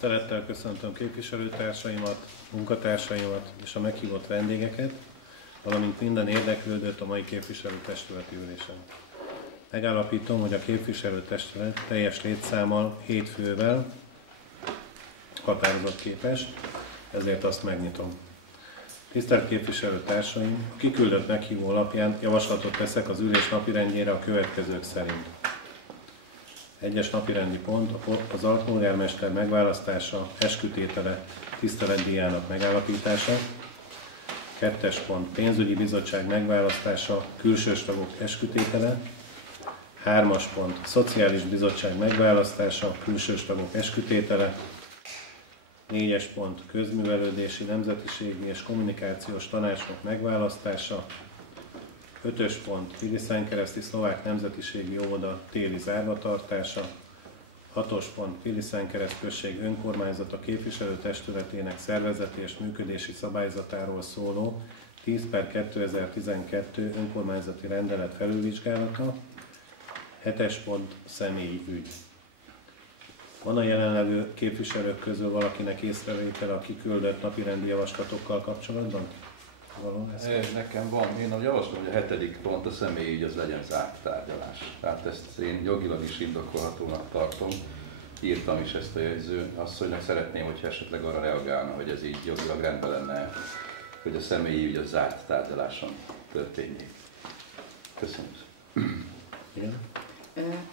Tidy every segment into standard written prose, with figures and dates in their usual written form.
Tisztelettel köszöntöm képviselőtársaimat, munkatársaimat és a meghívott vendégeket, valamint minden érdeklődőt a mai képviselőtestületi ülésen. Megállapítom, hogy a képviselőtestület teljes létszámmal 7 fővel határozatképes, ezért azt megnyitom. Tisztelt képviselőtársaim, a kiküldött meghívó alapján javaslatot teszek az ülés napirendjére a következők szerint. 1-es napirendi pont az alpolgármester megválasztása, eskütétele, tiszteletdíjának megállapítása. 2-es pont pénzügyi bizottság megválasztása, külsős tagok eskütétele. 3-as pont szociális bizottság megválasztása, külsős tagok eskütétele. 4-es pont közművelődési, nemzetiségi és kommunikációs tanácsok megválasztása. 5-ös pont Piliszenkereszti Szlovák Nemzetiségi Óvoda téli zárvatartása. 6-os pont Piliszenkereszt község önkormányzata képviselőtestületének szervezeti és működési szabályzatáról szóló 10/2012 önkormányzati rendelet felülvizsgálata. 7-es pont személyi ügy. Van a jelenlevő képviselők közül valakinek észrevétele a kiküldött napirendi javaslatokkal kapcsolatban? Nekem van. Én javaslom, hogy a 7. pont a személyügy az legyen zárt tárgyalás. Tehát ezt én jogilag is indokolhatónak tartom. Írtam is ezt a jegyzőasszonynak, szeretném, hogyha esetleg arra reagálna, hogy ez így jogilag rendben lenne, hogy a személyi ügy a zárt tárgyaláson történjék. Köszönöm. Igen.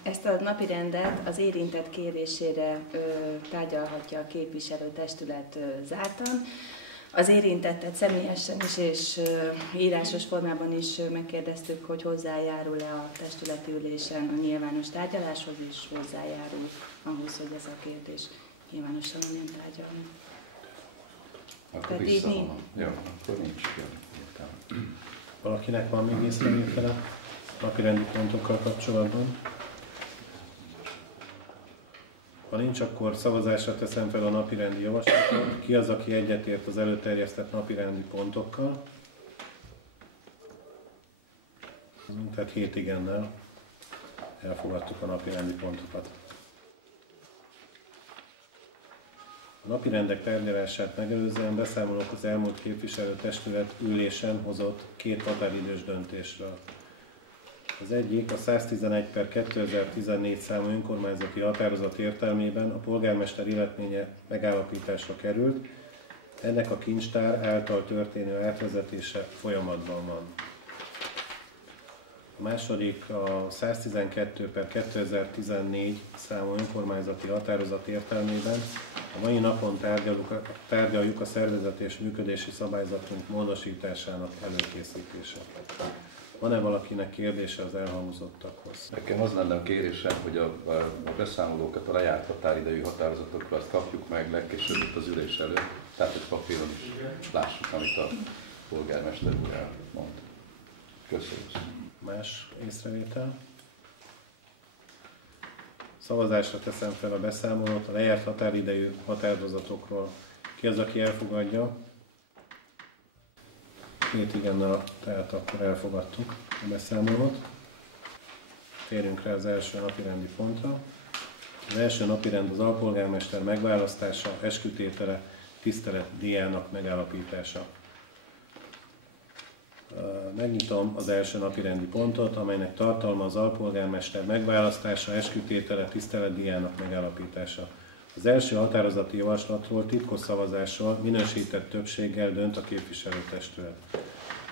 Ezt a napirendet az érintett kérésére tárgyalhatja a képviselőtestület zártan. Az érintettet személyesen is és írásos formában is megkérdeztük, hogy hozzájárul-e a testületi ülésen a nyilvános tárgyaláshoz, és hozzájárul ahhoz, hogy ez a kérdés nyilvánosan nem tárgyalni. Akkor visszavonom. Jó, akkor nincs értelme. Valakinek van még észrevétele a napirendi pontokkal kapcsolatban? Ha nincs, akkor szavazásra teszem fel a napirendi javaslatot. Ki az, aki egyetért az előterjesztett napirendi pontokkal? Tehát 7 igennel elfogadtuk a napirendi pontokat. A napirendek tárgyalását megelőzően beszámolok az elmúlt képviselőtestület ülésen hozott 2 határidős döntésről. Az egyik a 111/2014 számú önkormányzati határozat értelmében a polgármester életménye megállapításra került, ennek a kincstár által történő átvezetése folyamatban van. A második a 112/2014 számú önkormányzati határozat értelmében a mai napon tárgyaljuk a szervezeti és működési szabályzatunk módosításának előkészítését. Van-e valakinek kérdése az elhangzottakhoz? Nekem az lenne a kérésem, hogy a beszámolókat, a lejárt határidejű határozatokról azt kapjuk meg legkésőbb itt az ülés előtt, tehát hogy papíron is lássuk, amit a polgármester úr elmond. Köszönöm. Más észrevétel? Szavazásra teszem fel a beszámolót a lejárt határidejű határozatokról. Ki az, aki elfogadja? 2 igennel, tehát akkor elfogadtuk a beszámolót. Térjünk rá az első napirendi pontra. Az első napirend az alpolgármester megválasztása, eskütétele, tiszteletdíjának megállapítása. Megnyitom az első napirendi pontot, amelynek tartalma az alpolgármester megválasztása, eskütétele, tiszteletdíjának megállapítása. Az első határozati javaslatról titkos szavazással minősített többséggel dönt a képviselőtestület. A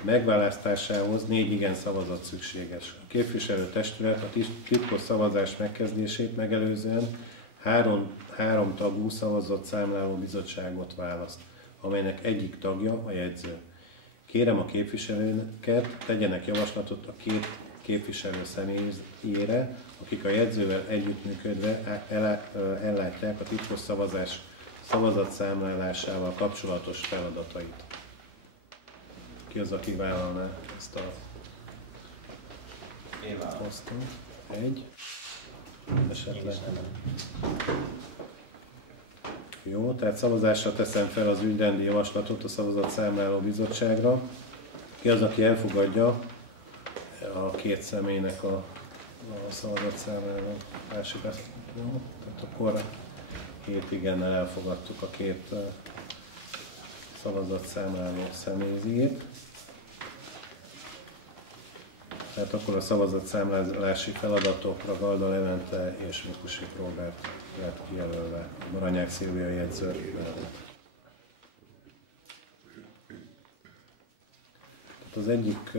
megválasztásához 4 igen szavazat szükséges. A képviselőtestület a titkos szavazás megkezdését megelőzően 3 tagú szavazatszámláló bizottságot választ, amelynek egyik tagja a jegyző. Kérem a képviselőket, tegyenek javaslatot a 2 képviselő személyére, akik a jegyzővel együttműködve ellátják a titkos szavazás szavazatszámlálásával kapcsolatos feladatait. Ki az, aki vállalná ezt a posztot? 1. Esetleg. Jó, tehát szavazásra teszem fel az ügyrendi javaslatot a szavazatszámláló bizottságra. Ki az, aki elfogadja a 2 személynek a szavazatszámláló másikat? Jó, tehát akkor 7 igennel elfogadtuk a 2 szavazatszámláló személyzét. Tehát akkor a szavazatszámlálási feladatokra Galda Levente és Mikusik Róbert lett kijelölve, Baranyák Szilvia jegyző mellett. Az egyik,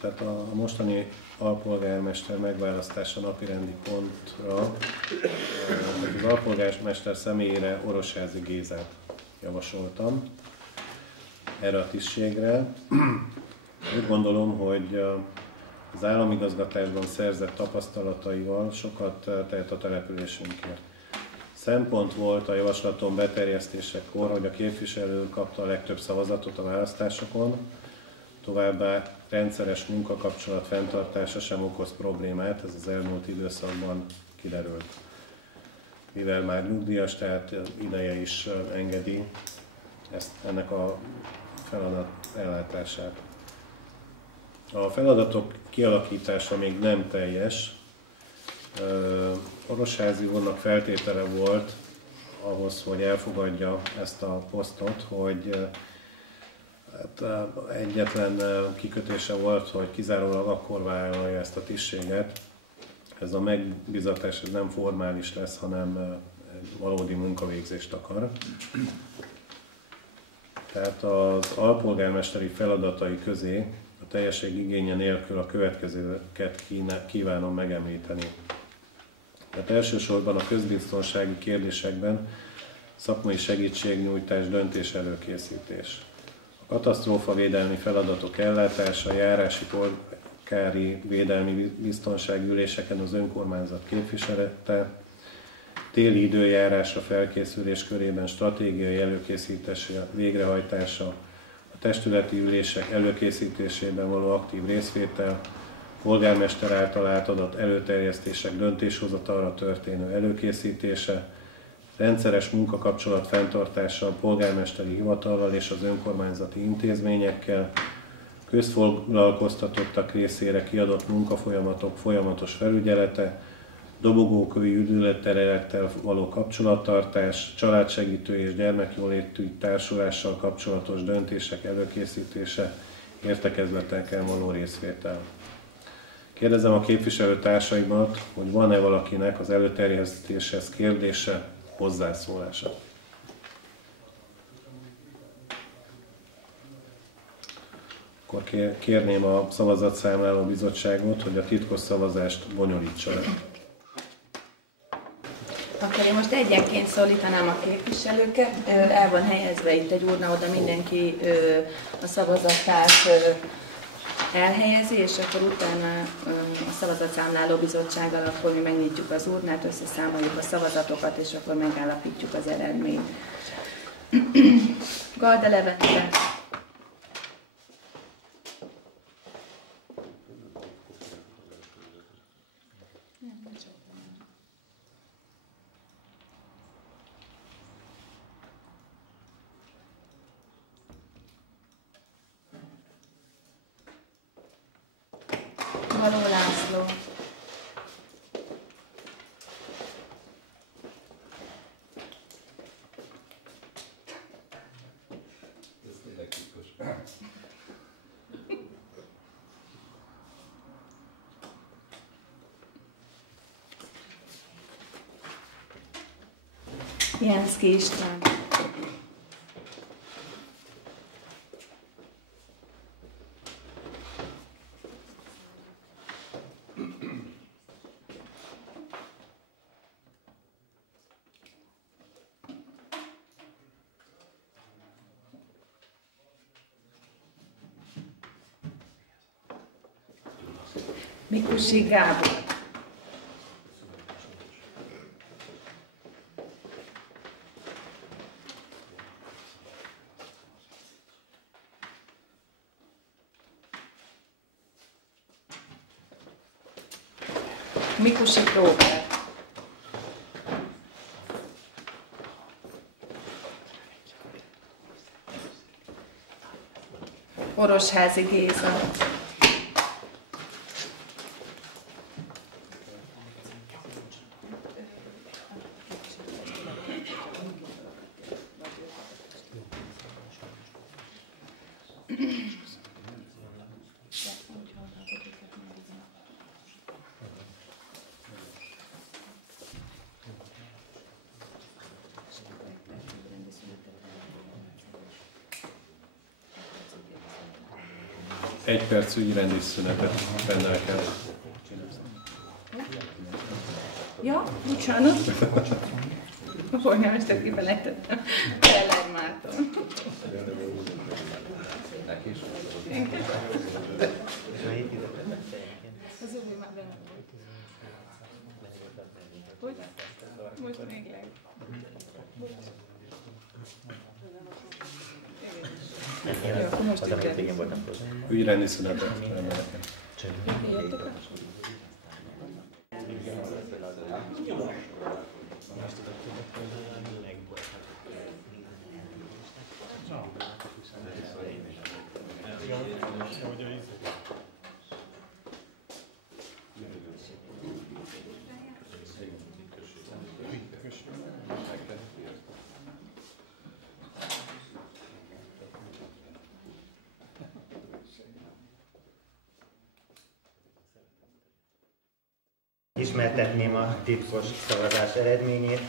tehát a mostani alpolgármester megválasztása napirendi pontra az alpolgármester személyére Orosházy Gézát javasoltam erre a tisztségre. Úgy gondolom, hogy az államigazgatásban szerzett tapasztalataival sokat tehet a településünkért. Szempont volt a javaslatom beterjesztésekor, hogy a képviselő kapta a legtöbb szavazatot a választásokon, továbbá rendszeres munkakapcsolat fenntartása sem okoz problémát, ez az elmúlt időszakban kiderült. Mivel már nyugdíjas, tehát ideje is engedi ennek a feladat ellátását. A feladatok kialakítása még nem teljes. Orosházy úrnak feltétele volt ahhoz, hogy elfogadja ezt a posztot, hogy hát egyetlen kikötése volt, hogy kizárólag akkor vállalja ezt a tisztséget. Ez a megbízatás nem formális lesz, hanem valódi munkavégzést akar. Tehát az alpolgármesteri feladatai közé a teljesség igénye nélkül a következőket kívánom megemlíteni. Tehát elsősorban a közbiztonsági kérdésekben szakmai segítségnyújtás, döntés előkészítés. A katasztrófavédelmi feladatok ellátása, járási polgári védelmi biztonsági üléseken az önkormányzat képviselete, téli időjárásra felkészülés körében stratégiai előkészítése, végrehajtása, a testületi ülések előkészítésében való aktív részvétel, polgármester által átadott előterjesztések döntéshozatalra történő előkészítése, rendszeres munkakapcsolat fenntartása a polgármesteri hivatallal és az önkormányzati intézményekkel, közfoglalkoztatottak részére kiadott munkafolyamatok folyamatos felügyelete, dobogókövi üdülőterekkel való kapcsolattartás, családsegítő és gyermekjólétű társulással kapcsolatos döntések előkészítése, értekezleteken való részvétel. Kérdezem a képviselőtársaimat, hogy van-e valakinek az előterjesztéshez kérdése, hozzászólása. Akkor kérném a szavazatszámláló bizottságot, hogy a titkos szavazást bonyolítsa le. Akkor én most egyenként szólítanám a képviselőket. El van helyezve itt egy urna, oda mindenki a szavazatát elhelyezi, és akkor utána a szavazatszámláló bizottsággal akkor mi megnyitjuk az urnát, összeszámoljuk a szavazatokat, és akkor megállapítjuk az eredményt. Galda Levente. Való László. Jenszki István. Mikusik Gábor. Mikusik Róbert. Orosházy Géza. 1 perc ügyrendi szünetet rendelek el. Ja, bocsánat. A polgármester kifelejtettem. Keller Márton. Neki is. Az Ubi már benne volt. Hogy? Most még leg. Jó, akkor most ügyrendi szünet. Ügyrendi szünetet rendelek el. Jöttek? Ismertetném a titkos szavazás eredményét.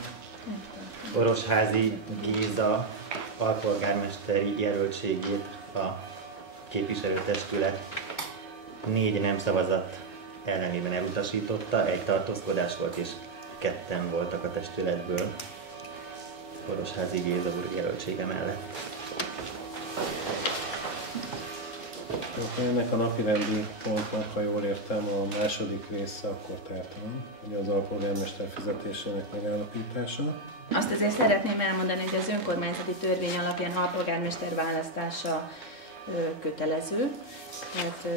Orosházi Géza alpolgármesteri jelöltségét a képviselőtestület 4 nem szavazat ellenében elutasította, 1 tartózkodás volt és 2 voltak a testületből Orosházi Géza úr jelöltsége mellett. Ennek a napirendi pontnak, ha jól értem, a második része akkor tartalom, hogy az alpolgármester fizetésének megállapítása. Azt azért szeretném elmondani, hogy az önkormányzati törvény alapján alpolgármester választása kötelező. Tehát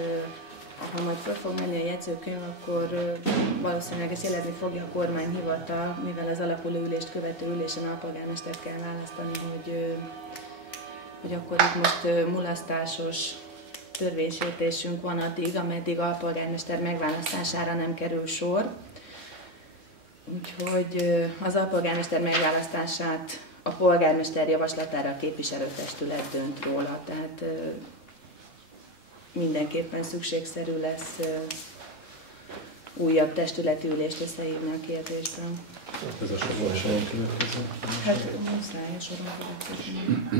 ha majd fel fog menni a jegyzőkönyv, akkor valószínűleg ezt jelezni fogja a kormányhivatal, mivel az alakuló ülést követő ülésen alpolgármestert kell választani, hogy akkor itt most mulasztásos törvénysértésünk van addig, ameddig alpolgármester megválasztására nem kerül sor. Úgyhogy az alpolgármester megválasztását a polgármester javaslatára a képviselőtestület dönt róla. Tehát mindenképpen szükségszerű lesz újabb testületi ülést összehívni a kérdésben. Ez a soron következő. Hát muszáj a soron következő.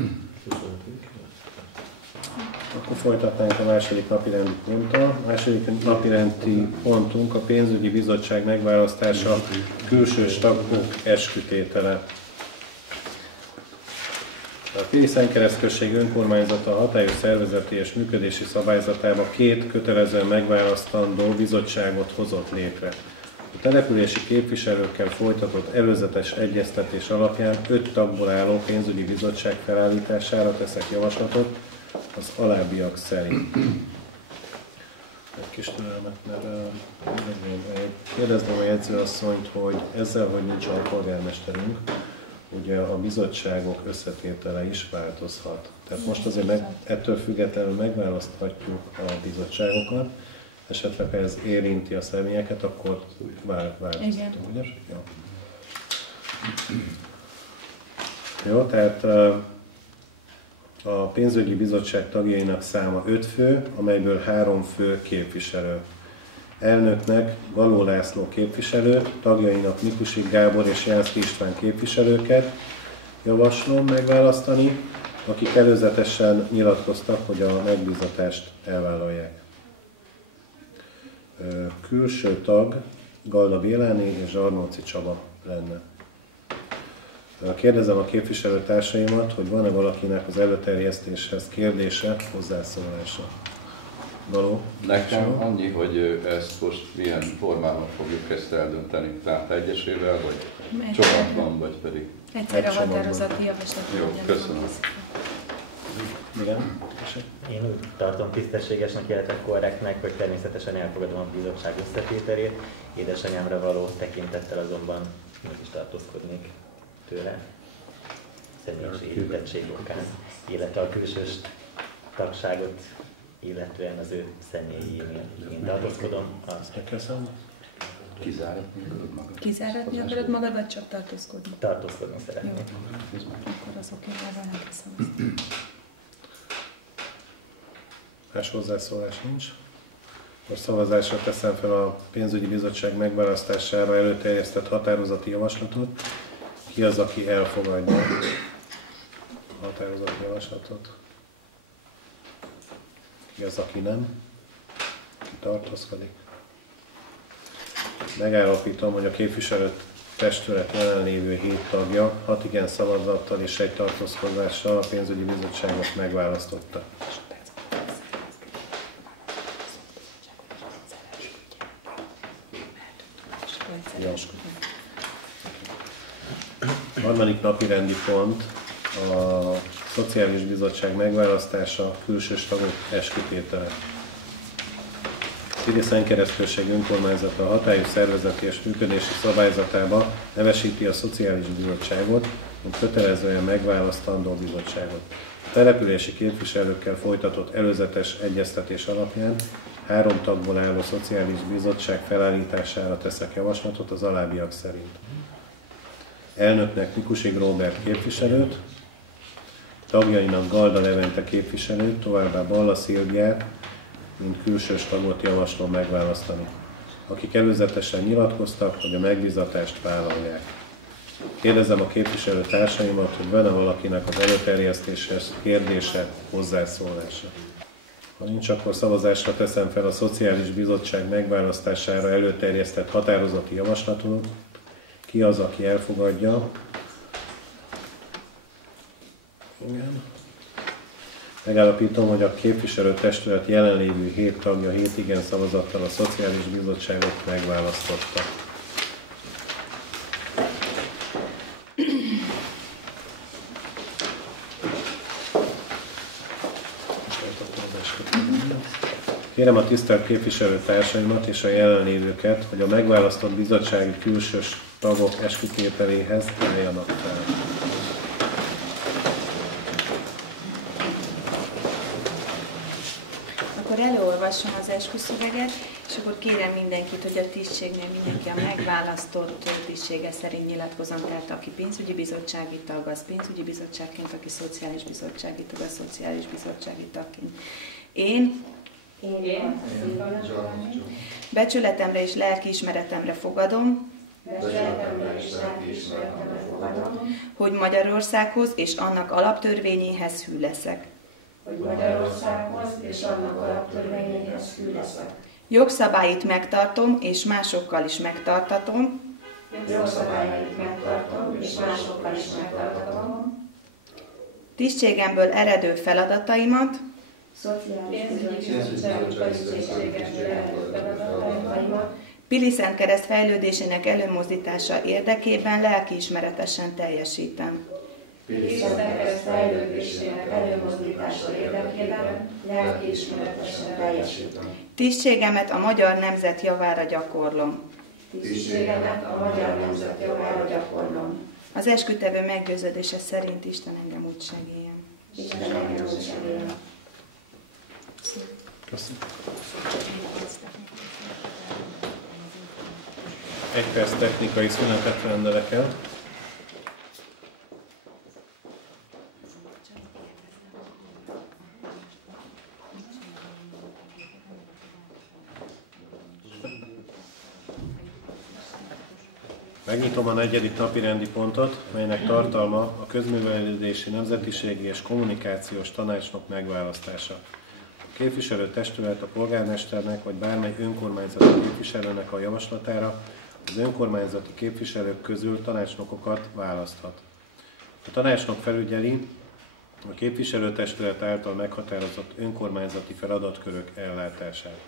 Akkor folytatnánk a második napirendi ponttal. A második napirendi pontunk a pénzügyi bizottság megválasztása, külsős tagok eskütétele. A Piliszen-keresztközség önkormányzata hatályos szervezeti és működési szabályzatában 2 kötelezően megválasztandó bizottságot hozott létre. A települési képviselőkkel folytatott előzetes egyeztetés alapján 5 tagból álló pénzügyi bizottság felállítására teszek javaslatot az alábbiak szerint. Egy kis türelmet, mert kérdezném a jegyzőasszonyt, hogy ezzel, hogy nincs alpolgármesterünk, ugye a bizottságok összetétele is változhat. Tehát most azért ettől függetlenül megválaszthatjuk a bizottságokat, esetleg ha ez érinti a személyeket, akkor változtatunk, ugye? Ja. Jó, tehát a pénzügyi bizottság tagjainak száma 5 fő, amelyből 3 fő képviselő. Elnöknek Galó László képviselő, tagjainak Mikusik Gábor és Jánszky István képviselőket javaslom megválasztani, akik előzetesen nyilatkoztak, hogy a megbízatást elvállalják. Külső tag Galda Béláné és Zsarnóci Csaba lenne. Kérdezem a képviselőtársaimat, hogy van-e valakinek az előterjesztéshez kérdése, hozzászólása. Való? Nekem annyi, hogy ezt most milyen formában fogjuk ezt eldönteni, tehát egyesével, vagy csoportban, vagy pedig... Egyszerre a határozati javaslat. Jó, köszönöm. Igen. Én úgy tartom tisztességesnek, illetve korrektnek, hogy természetesen elfogadom a bizottság összetételét. Édesanyámra való tekintettel azonban meg is tartózkodnék tőle, személyes érintettség okán, illetve a külsős tagságot, illetően az ő személyénél. Én tartózkodom. Kizáratni akarod magad, vagy csak tartózkodni? Tartózkodni szeretnék. Jó. Akkor azokével van neki szavazni. Más hozzászólás nincs. Most szavazásra teszem fel a pénzügyi bizottság megválasztására előterjesztett határozati javaslatot. Ki az, aki elfogadja a határozati javaslatot? Ki az, aki nem? Ki tartózkodik? Megállapítom, hogy a képviselőtestület jelenlévő 7 tagja 6 igen szavazattal és 1 tartózkodással a pénzügyi bizottságot megválasztotta. A harmadik napi rendi pont a Szociális Bizottság megválasztása, külsős tagok eskütétele. Sziget-Szentkeresztőség önkormányzata a hatályos szervezeti és működési szabályzatába nevesíti a Szociális Bizottságot, mint kötelezően megválasztandó bizottságot. A települési képviselőkkel folytatott előzetes egyeztetés alapján 3 tagból álló Szociális Bizottság felállítására teszek javaslatot az alábbiak szerint. Elnöknek Mikusig Róbert képviselőt, tagjainak Galda Levente képviselőt, továbbá Balla Szilviát, mint külsős tagot javaslom megválasztani, akik előzetesen nyilatkoztak, hogy a megbízatást vállalják. Kérdezem a képviselő társaimat, hogy van-e valakinek az előterjesztéshez kérdése, hozzászólása. Ha nincs, akkor szavazásra teszem fel a Szociális Bizottság megválasztására előterjesztett határozati javaslatot. Ki az, aki elfogadja? Igen. Megállapítom, hogy a képviselőtestület jelenlévő 7 tagja 7 igen szavazattal a Szociális Bizottságot megválasztotta. Kérem a tisztelt képviselőtársaimat és a jelenlévőket, hogy a megválasztott bizottsági külsős tagok eskütételéhez álljanak fel. Akkor előolvasom az esküszöveget, és akkor kérem mindenkit, hogy a tisztségnél mindenki a megválasztott tisztsége szerint nyilatkozom, tehát aki pénzügyi bizottsági tag, az pénzügyi bizottságként, aki szociális bizottsági tag, a szociális bizottsági tagként. Én becsületemre és lelkiismeretemre fogadom, hogy Magyarországhoz és annak alaptörvényéhez hű leszek. Jogszabályit megtartom és másokkal is megtartatom. Tisztségemből eredő feladataimat Pilisentkereszt fejlődésének előmozdítása érdekében lelkiismeretesen teljesítem. Tisztségemet a magyar nemzet javára gyakorlom. Az eskütevő meggyőződése szerint Isten engem úgy segélyen. Köszönöm. 1 perc technikai szünetet rendelek el. Megnyitom a 4. napi rendi pontot, melynek tartalma a Közművelődési Nemzetiségi és Kommunikációs Tanácsnok megválasztása. A képviselőtestület a polgármesternek vagy bármely önkormányzati képviselőnek a javaslatára az önkormányzati képviselők közül tanácsnokokat választhat. A tanácsnok felügyeli a képviselőtestület által meghatározott önkormányzati feladatkörök ellátását.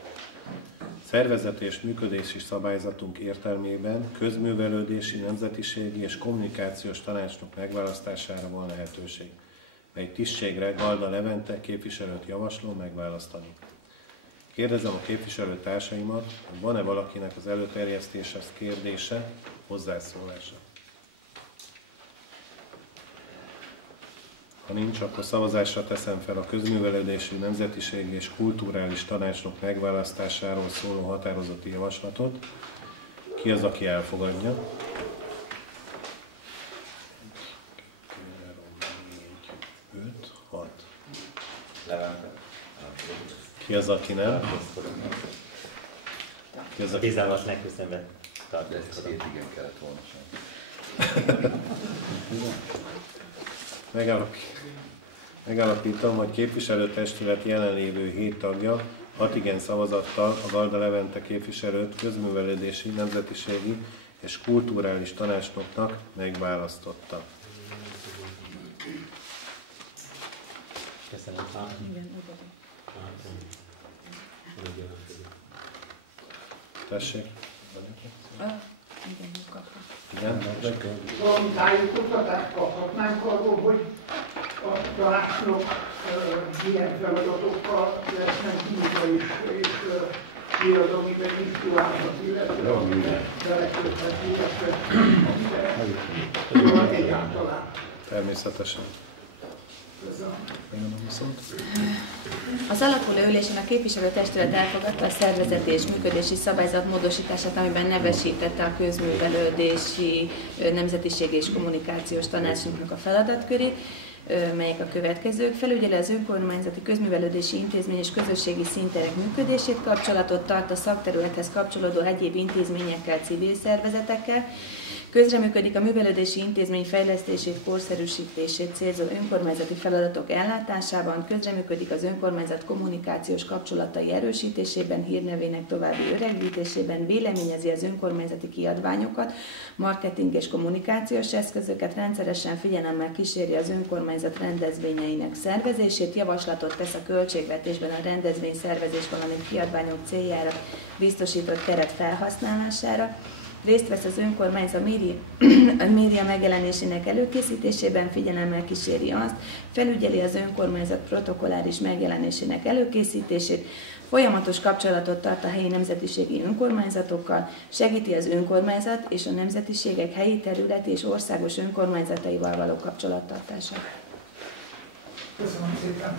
Szervezeti és működési szabályzatunk értelmében közművelődési, nemzetiségi és kommunikációs tanácsnok megválasztására van lehetőség, mely tisztségre Galda Levente képviselőt javaslom megválasztani. Kérdezem a képviselőtársaimat, hogy van-e valakinek az előterjesztéshez kérdése, hozzászólása. Ha nincs, akkor szavazásra teszem fel a közművelődési, nemzetiségi és kulturális tanácsnok megválasztásáról szóló határozati javaslatot. Ki az, aki elfogadja? 1, 2, 3, 4, 5, 6. Ki az, aki nem? Ki az, aki Bizalmas megköszönve tartózkodom. Igen kellett volna sem. megállapít. Megállapítom, hogy képviselőtestület jelenlévő 7 tagja 6 igen szavazattal a Garda Levente képviselőt közművelődési, nemzetiségi és kulturális tanácsnoknak megválasztotta. Köszönöm. Tessék? Igen, kapva. Igen? Valami tájékoztatást kaphatnánk arról, hogy a tanácsnok milyen feladatokkal lesznek bízva és mi az, amit egy isztulásnak, illetve amiben beleköthet, illetve amiben egyáltalán. Természetesen. Az alakuló ülésen a képviselőtestület elfogadta a szervezeti és működési szabályzat módosítását, amiben nevesítette a közművelődési, nemzetiségi és kommunikációs tanácsnak a feladatkörét, melyek a következők. Felügyeli az önkormányzati közművelődési intézmény és közösségi színterek működését, kapcsolatot tart a szakterülethez kapcsolódó egyéb intézményekkel, civil szervezetekkel, közreműködik a művelődési intézmény fejlesztését, korszerűsítését célzó önkormányzati feladatok ellátásában, közreműködik az önkormányzat kommunikációs kapcsolatai erősítésében, hírnevének további öregbítésében, véleményezi az önkormányzati kiadványokat, marketing és kommunikációs eszközöket, rendszeresen figyelemmel kíséri az önkormányzat rendezvényeinek szervezését, javaslatot tesz a költségvetésben a rendezvény szervezés, valamint kiadványok céljára biztosított keret felhasználására, részt vesz az önkormányzat a média megjelenésének előkészítésében, figyelemmel kíséri azt, felügyeli az önkormányzat protokolláris megjelenésének előkészítését, folyamatos kapcsolatot tart a helyi nemzetiségi önkormányzatokkal, segíti az önkormányzat és a nemzetiségek helyi, területi és országos önkormányzataival való kapcsolattartását. Köszönöm szépen.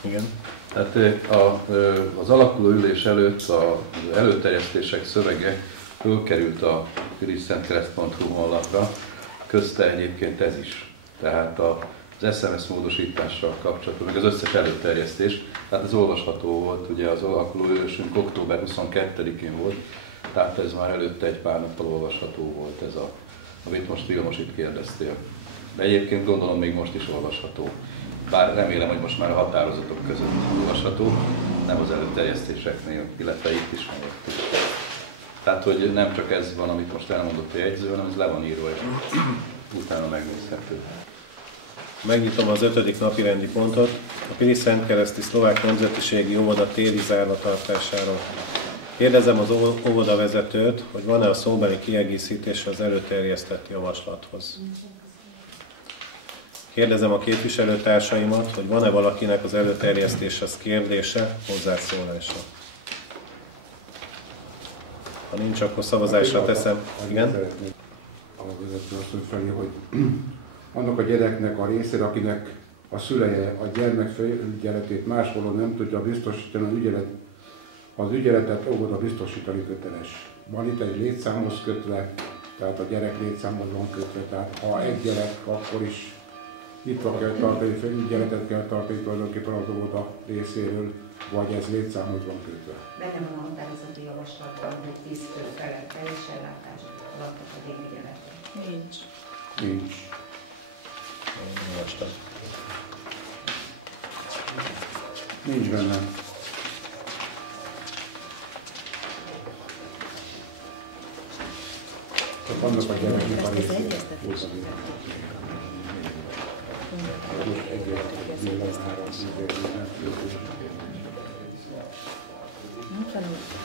Igen. Tehát az alakuló ülés előtt az előterjesztések szövege fölkerült a piriszentkreszt.hu honlapra, közte egyébként ez is. Tehát az SMS módosítással kapcsolatban, meg az összes előterjesztés, tehát ez olvasható volt, ugye az alakuló ülésünk október 22-én volt, tehát ez már előtte egy pár nappal olvasható volt ez amit most Vilmos itt kérdeztél. De egyébként gondolom még most is olvasható. Bár remélem, hogy most már a határozatok között olvasható, nem az előterjesztéseknél, illetve itt is van ott is. Tehát, hogy nem csak ez van, amit most elmondott a jegyző, hanem ez le van írva, és utána megnézhető. Megnyitom az 5. napi rendi pontot, a Piliszentkkereszti Szlovák Nemzetiségi Óvoda téli zárvatartásáról. Kérdezem az óvodavezetőt, hogy van-e a szóbeli kiegészítés az előterjesztett javaslathoz. Kérdezem a képviselőtársaimat, hogy van-e valakinek az előterjesztéshez kérdése, hozzászólása. Ha nincs, akkor szavazásra teszem. Igen? A vezető azt felé, hogy annak a gyereknek a részére, akinek a szüleje a gyermekfelügyeletét máshol nem tudja biztosítani, az ügyeletet óvoda biztosítani köteles. Van itt egy létszámhoz kötve, tehát a gyerek létszámhoz van kötve, tehát ha egy gyerek, akkor is nyitva kell tartani, felügyeletet kell tartani tulajdonképpen az óvoda részéről, vagy ez létszámhoz van kötve. Benne van a határozati javaslatban, hogy 10 fő felett teljes ellátást adtak a gyermekügyeletre. Nincs. Nincs. Nincs benne. Csak annak a gyereknek a részéről.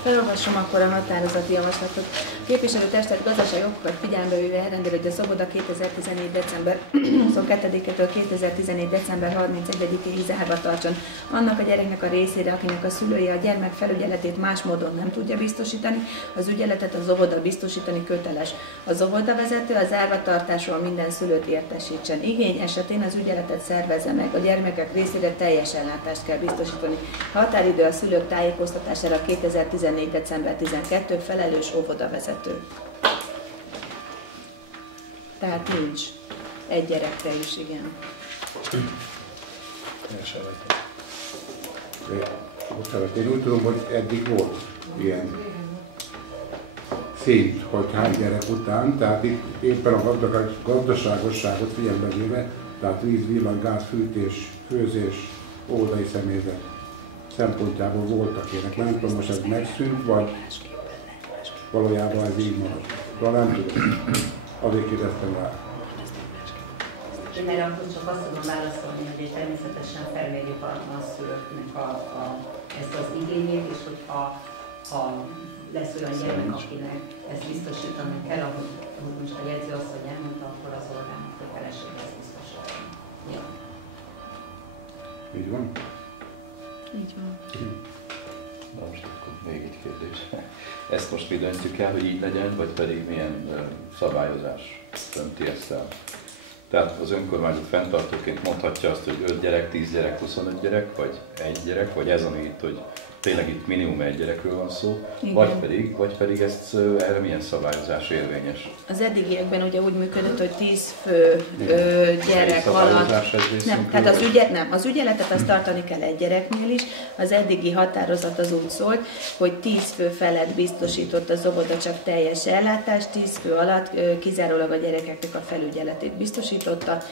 Felolvasom akkor a határozati javaslatot. Képviselőtestet gazdasági okokat figyelembe véve elrendeli, hogy az óvoda 2014. december 22-től 2014. december 31-ig zárva tartson annak a gyereknek a részére, akinek a szülője a gyermek felügyeletét más módon nem tudja biztosítani, az ügyeletet az óvoda biztosítani köteles. Az óvodavezető a zárvatartásról minden szülőt értesítsen. Igény esetén az ügyeletet szervezze meg, a gyermekek részére teljes ellátást kell biztosítani. Határidő a szülők tájékoztatására 2014. december 12. felelős óvodavezető. Tehát nincs. Egy gyerekre is, igen. Bocsánat, én úgy tudom, hogy eddig volt ilyen szint, hogy hány gyerek után, tehát itt éppen a gazdaságosságot figyelembe véve, tehát víz, villany, gáz, fűtés, főzés, óvodai személyzet szempontjából voltak ének. Nem tudom, most ez megszűnt, vagy valójában ez így marad. Nem tudom. Azért kérdeztem rá. Én erre akkor csak azt tudom válaszolni, hogy természetesen felmérjük a szülőknek ezt az igényét, és hogyha lesz olyan gyermek, akinek ezt biztosítani kell, ahogy most a jegyző asszony elmondta, akkor az orgánok kötelessége ezt biztosítani. Ja. Így van? Így van. Na most akkor még egy kérdés. Ezt most mi döntjük el, hogy így legyen, vagy pedig milyen szabályozás dönti ezt el? Tehát az önkormányzat fenntartóként mondhatja azt, hogy 5 gyerek, 10 gyerek, 25 gyerek, vagy 1 gyerek, vagy ez, ami itt, hogy tényleg itt minimum 1 gyerekről van szó, vagy pedig ezt, erre milyen szabályozás érvényes? Az eddigiekben ugye úgy működött, hogy 10 fő gyerek alatt... Nem, tehát az ügyeletet azt tartani kell 1 gyereknél is. Az eddigi határozat az úgy szólt, hogy 10 fő felett biztosított az óvoda csak teljes ellátást, 10 fő alatt kizárólag a gyerekeknek a felügyeletét biztosította,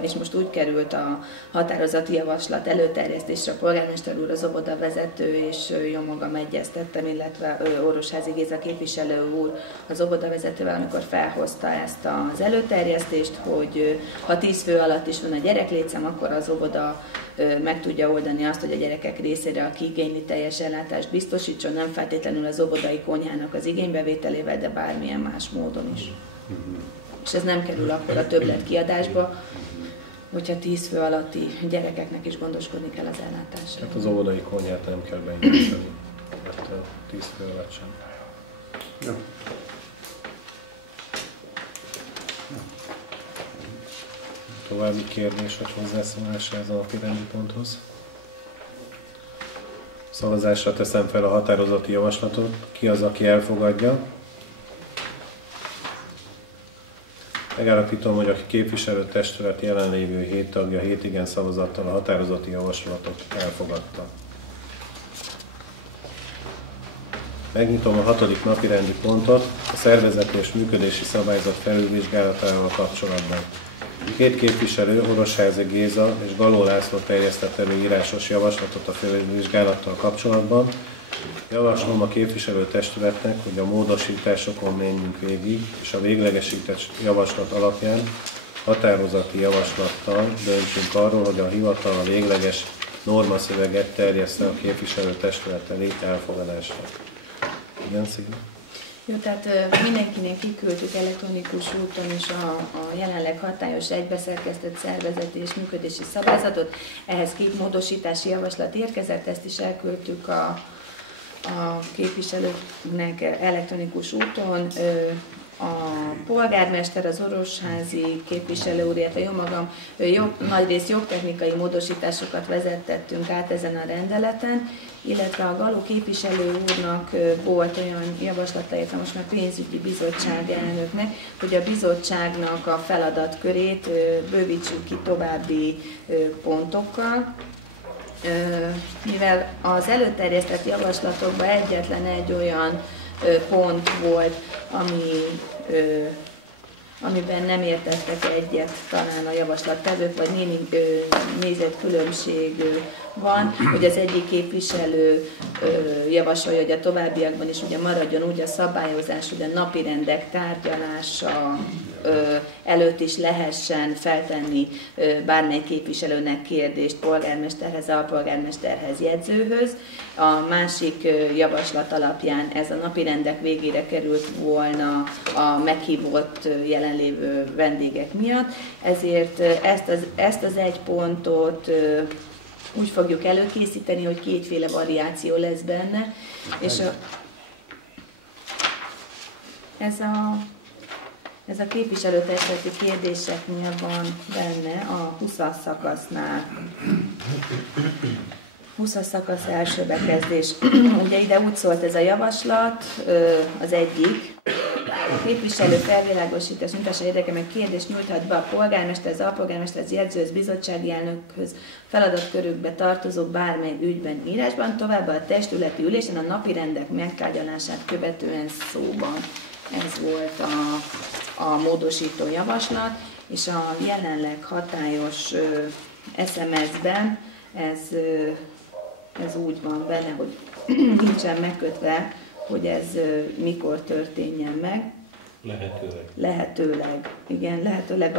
és most úgy került a határozati javaslat előterjesztésre, a polgármester úr, az óvoda vezető és jó magam egyeztettem, illetve Orosházi Géza képviselő úr az óvoda vezetővel, amikor felhozta ezt az előterjesztést, hogy ha 10 fő alatt is van a gyereklétszám, akkor az óvoda meg tudja oldani azt, hogy a gyerekek részére a kiigényli teljes ellátást biztosítson, nem feltétlenül az óvodai konyhának az igénybevételével, de bármilyen más módon is. És ez nem kerül akkor a többlet kiadásba, hogyha 10 fő alatti gyerekeknek is gondoskodni kell az ellátásra. Tehát az óvodai konyhát nem kell beindítani, mert 10 fő alatt sem. Ja. További kérdés vagy hozzászólás ez a napirendi ponthoz? Szavazásra teszem fel a határozati javaslatot. Ki az, aki elfogadja? Megállapítom, hogy a képviselőtestület jelenlévő 7 tagja 7 igen szavazattal a határozati javaslatot elfogadta. Megnyitom a 6. napirendi pontot, a szervezeti és működési szabályzat felülvizsgálatával kapcsolatban. 2 képviselő, Orosházi Géza és Galó László terjesztett elő írásos javaslatot a felülvizsgálattal kapcsolatban. Javaslom a képviselőtestületnek, hogy a módosításokon menjünk végig, és a véglegesített javaslat alapján határozati javaslattal döntsünk arról, hogy a hivatal a végleges normaszöveget terjessze a képviselőtestület elé elfogadásra. Igen, Színe? Jó, tehát mindenkinek kiküldtük elektronikus úton is a jelenleg hatályos egybeszerkesztett szervezeti és működési szabályzatot. Ehhez 2 módosítási javaslat érkezett, ezt is elküldtük a képviselőknek elektronikus úton. A polgármester, az Orosházi képviselő úr, illetve jó magam, nagyrészt jogtechnikai módosításokat vezettettünk át ezen a rendeleten, illetve a Galó képviselő úrnak volt olyan javaslata, illetve most már pénzügyi bizottság elnöknek, hogy a bizottságnak a feladatkörét bővítsük ki további pontokkal, mivel az előterjesztett javaslatokban egyetlen egy olyan pont volt, amiben nem értettek egyet talán a javaslattevők, vagy némi nézetkülönbség van, hogy az egyik képviselő javasolja, hogy a továbbiakban is ugye maradjon úgy a szabályozás, hogy a napirendek tárgyalása előtt is lehessen feltenni bármely képviselőnek kérdést polgármesterhez, alpolgármesterhez, jegyzőhöz. A másik javaslat alapján ez a napirendek végére került volna a meghívott jelenlévő vendégek miatt, ezért ezt az egy pontot úgy fogjuk előkészíteni, hogy 2 variáció lesz benne, és ez a képviselőtestületi kérdéseknél van benne a 20-as szakasznál. 20-as szakasz első bekezdés. Ugye ide úgy szólt ez a javaslat, az egyik képviselő felvilágosítás nyújtása érdekében kérdést nyújthat be a polgármester, az alpolgármester, az jegyzőhöz, bizottsági elnökhöz feladatkörükbe tartozó bármely ügyben írásban, továbbá a testületi ülésen a napirendek megtárgyalását követően szóban. Ez volt a módosító javaslat, és a jelenleg hatályos SMS-ben ez úgy van benne, hogy nincsen megkötve, hogy ez mikor történjen meg. Lehetőleg. Igen, lehetőleg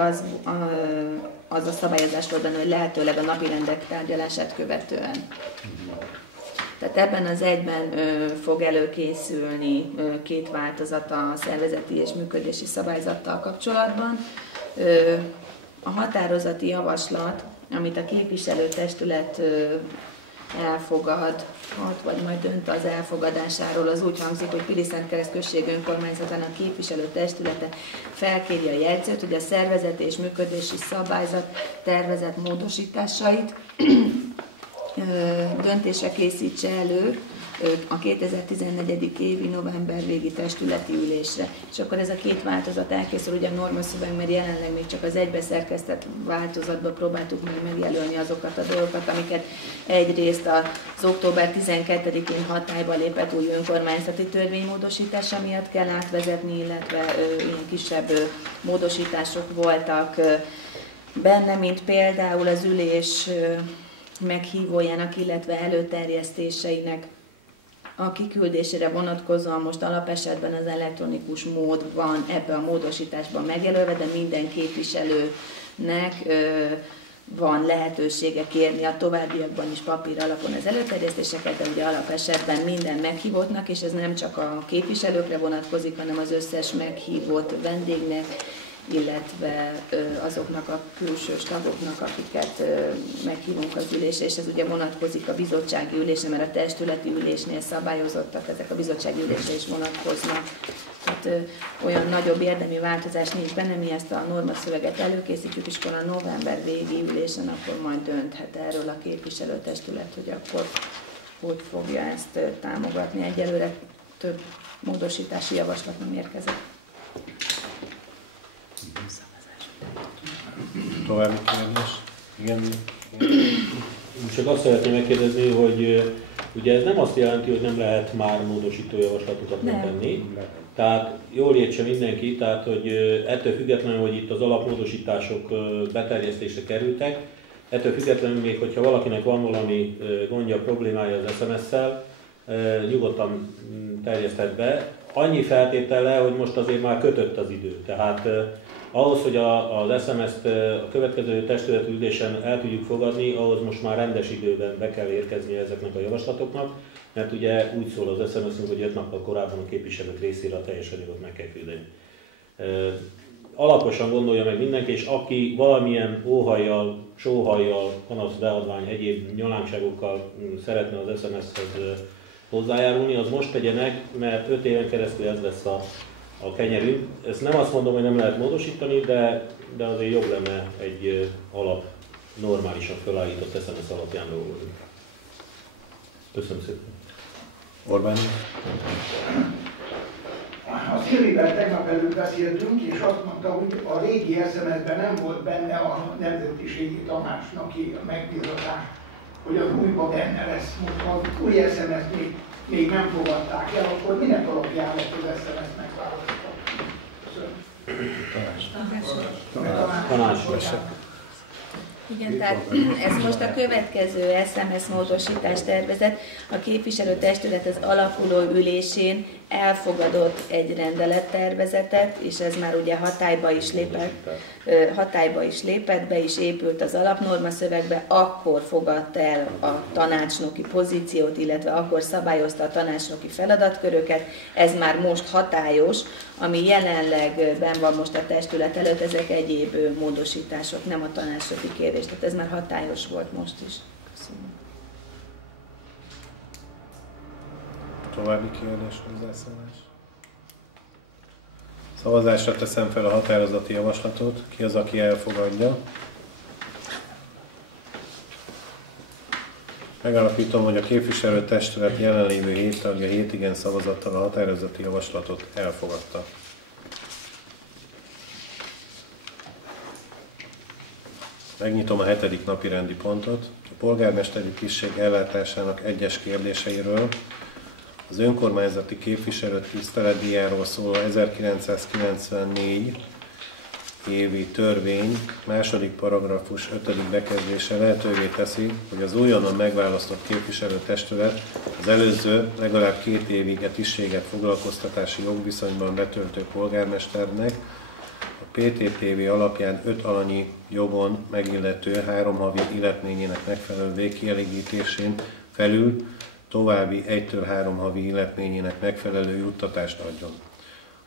az a szabályozás volt benne, hogy lehetőleg a napirendek tárgyalását követően. Tehát ebben az egyben fog előkészülni két változat a szervezeti és működési szabályzattal kapcsolatban. A határozati javaslat, amit a képviselőtestület elfogadhat, vagy majd dönt az elfogadásáról, az úgy hangzik, hogy Pilisentkereszt község önkormányzatának képviselőtestülete felkéri a jegyzőt, hogy a szervezeti és működési szabályzat tervezett módosításait döntésre készítse elő a 2014. évi november végi testületi ülésre. És akkor ez a két változat elkészül, ugye a normaszöveg, mert jelenleg még csak az egybeszerkesztett változatban próbáltuk meg megjelölni azokat a dolgokat, amiket egyrészt az október 12-én hatályba lépett új önkormányzati törvénymódosítása miatt kell átvezetni, illetve ilyen kisebb módosítások voltak benne, mint például az ülés meghívójának, illetve előterjesztéseinek a kiküldésére vonatkozóan most alapesetben az elektronikus mód van ebbe a módosításban megjelölve, de minden képviselőnek van lehetősége kérni a továbbiakban is papír alapon az előterjesztéseket, de ugye alapesetben minden meghívottnak, és ez nem csak a képviselőkre vonatkozik, hanem az összes meghívott vendégnek, illetve azoknak a külsős tagoknak, akiket meghívunk az ülésre, és ez ugye vonatkozik a bizottsági ülésre, mert a testületi ülésnél szabályozottak, ezek a bizottsági ülésre is vonatkoznak. Tehát olyan nagyobb érdemi változás nincs benne, mi ezt a normaszöveget előkészítjük, és akkor a november végi ülésen akkor majd dönthet erről a képviselőtestület, hogy akkor hogy fogja ezt támogatni. Egyelőre több módosítási javaslat nem érkezett. További kérdés? Igen. Csak azt szeretném megkérdezni, hogy ugye ez nem azt jelenti, hogy nem lehet már módosító javaslatokat tenni. Tehát jól értse mindenki, tehát hogy ettől függetlenül, hogy itt az alapmódosítások beterjesztésre kerültek, ettől függetlenül még, hogyha valakinek van valami gondja, problémája az SMS-szel, nyugodtan terjeszthet be. Annyi feltétellel, hogy most azért már kötött az idő. Tehát ahhoz, hogy az SMS-t a következő testületi ülésen el tudjuk fogadni, ahhoz most már rendes időben be kell érkezni ezeknek a javaslatoknak, mert ugye úgy szól az SMS-ünk, hogy 5 nappal korábban a képviselők részére a teljes anyagot meg kell küldeni. Alaposan gondolja meg mindenki, és aki valamilyen óhajjal, sóhajjal, panaszbeadvány, egyéb nyalánkságokkal szeretne az SMS-hez hozzájárulni, az most tegye meg, mert 5 éven keresztül ez lesz a kenyerünk. Ezt nem azt mondom, hogy nem lehet módosítani, de azért jobb lenne egy alap, normálisan felállított SMS alapján dolgozni. Köszönöm szépen. Orbán? A Szilvivel tegnap előtt beszéltünk, és azt mondta, hogy a régi SMS-ben nem volt benne a nemzetiségi tanácsnak a megbízatás, hogy az újban benne lesz. Most ha az új SMS-t még nem fogadták el, akkor minek alapján lett az SMS megválasztva? Tanács. Igen, tehát ez most a következő SMS módosítás tervezet. A képviselőtestület az alakuló ülésén elfogadott egy rendelettervezetet, és ez már ugye hatályba is lépett, be is épült az alapnorma szövegbe, akkor fogadta el a tanácsnoki pozíciót, illetve akkor szabályozta a tanácsnoki feladatköröket. Ez már most hatályos, ami jelenleg benn van most a testület előtt, ezek egyéb módosítások, nem a tanácsnoki kérdés, tehát ez már hatályos volt most is. Köszönöm. További kérdés, hozzászólás? Szavazásra teszem fel a határozati javaslatot. Ki az, aki elfogadja? Megállapítom, hogy a képviselőtestület jelenlévő 7 tagja 7 igen szavazattal a határozati javaslatot elfogadta. Megnyitom a 7. napi rendi pontot. A polgármesteri tisztség ellátásának egyes kérdéseiről, az önkormányzati képviselő tiszteletdíjáról szóló 1994 évi törvény második paragrafus 5. bekezdése lehetővé teszi, hogy az újonnan megválasztott képviselőtestület az előző legalább 2 évig tisztséget foglalkoztatási jogviszonyban betöltő polgármesternek a PTPV alapján 5 alanyi jogon megillető 3 havi illetményének megfelelő végkielégítésén felül további 1-3 havi illetményének megfelelő juttatást adjon,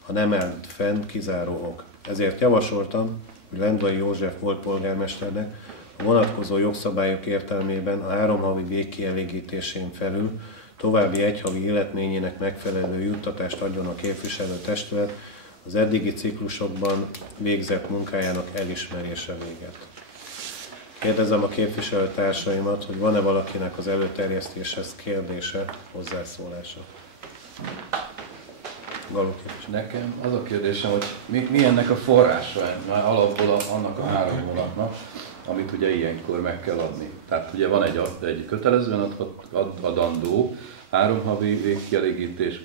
ha nem állt fenn kizáró ok. Ezért javasoltam, hogy Lendvai József volt polgármesternek a vonatkozó jogszabályok értelmében a 3 havi végkielégítésén felül további 1 havi illetményének megfelelő juttatást adjon a képviselőtestület az eddigi ciklusokban végzett munkájának elismerése véget. Kérdezem a képviselőtársaimat, hogy van-e valakinek az előterjesztéshez kérdése, hozzászólása. Nekem az a kérdésem, hogy mi ennek a forrása, már alapból annak a 3 hónapnak, amit ugye ilyenkor meg kell adni. Tehát ugye van egy kötelezően adandó 3 havi végkielégítés,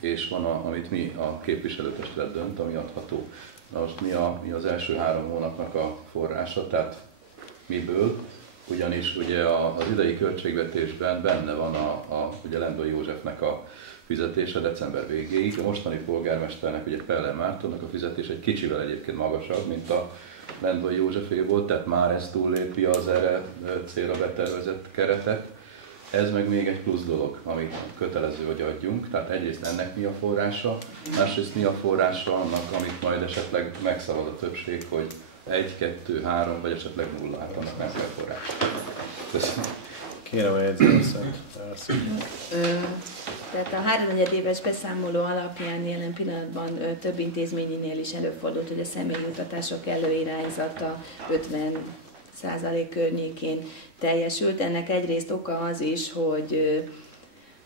és van, amit mi a képviselőtestület dönt, ami adható. Na most mi az első 3 hónapnak a forrása, tehát miből? Ugyanis ugye az idei költségvetésben benne van ugye Lendvai Józsefnek a fizetése december végéig. A mostani polgármesternek, ugye Peller Mártonnak a fizetés egy kicsivel egyébként magasabb, mint a Lendvai Józsefé volt, tehát már ez túllépi az erre célra betervezett keretet. Ez meg még egy plusz dolog, amit kötelező, hogy adjunk. Tehát egyrészt ennek mi a forrása, másrészt mi a forrása annak, amit majd esetleg megszavaz a többség, hogy 1, 2, 3 vagy esetleg 0, hát annak nem kell forrás. Köszönöm. Kérem a jegyzőszent. Tehát a 3-4 éves beszámoló alapján jelen pillanatban több intézményinél is előfordult, hogy a személyjutatások előirányzata 50% környékén teljesült. Ennek egyrészt oka az is, hogy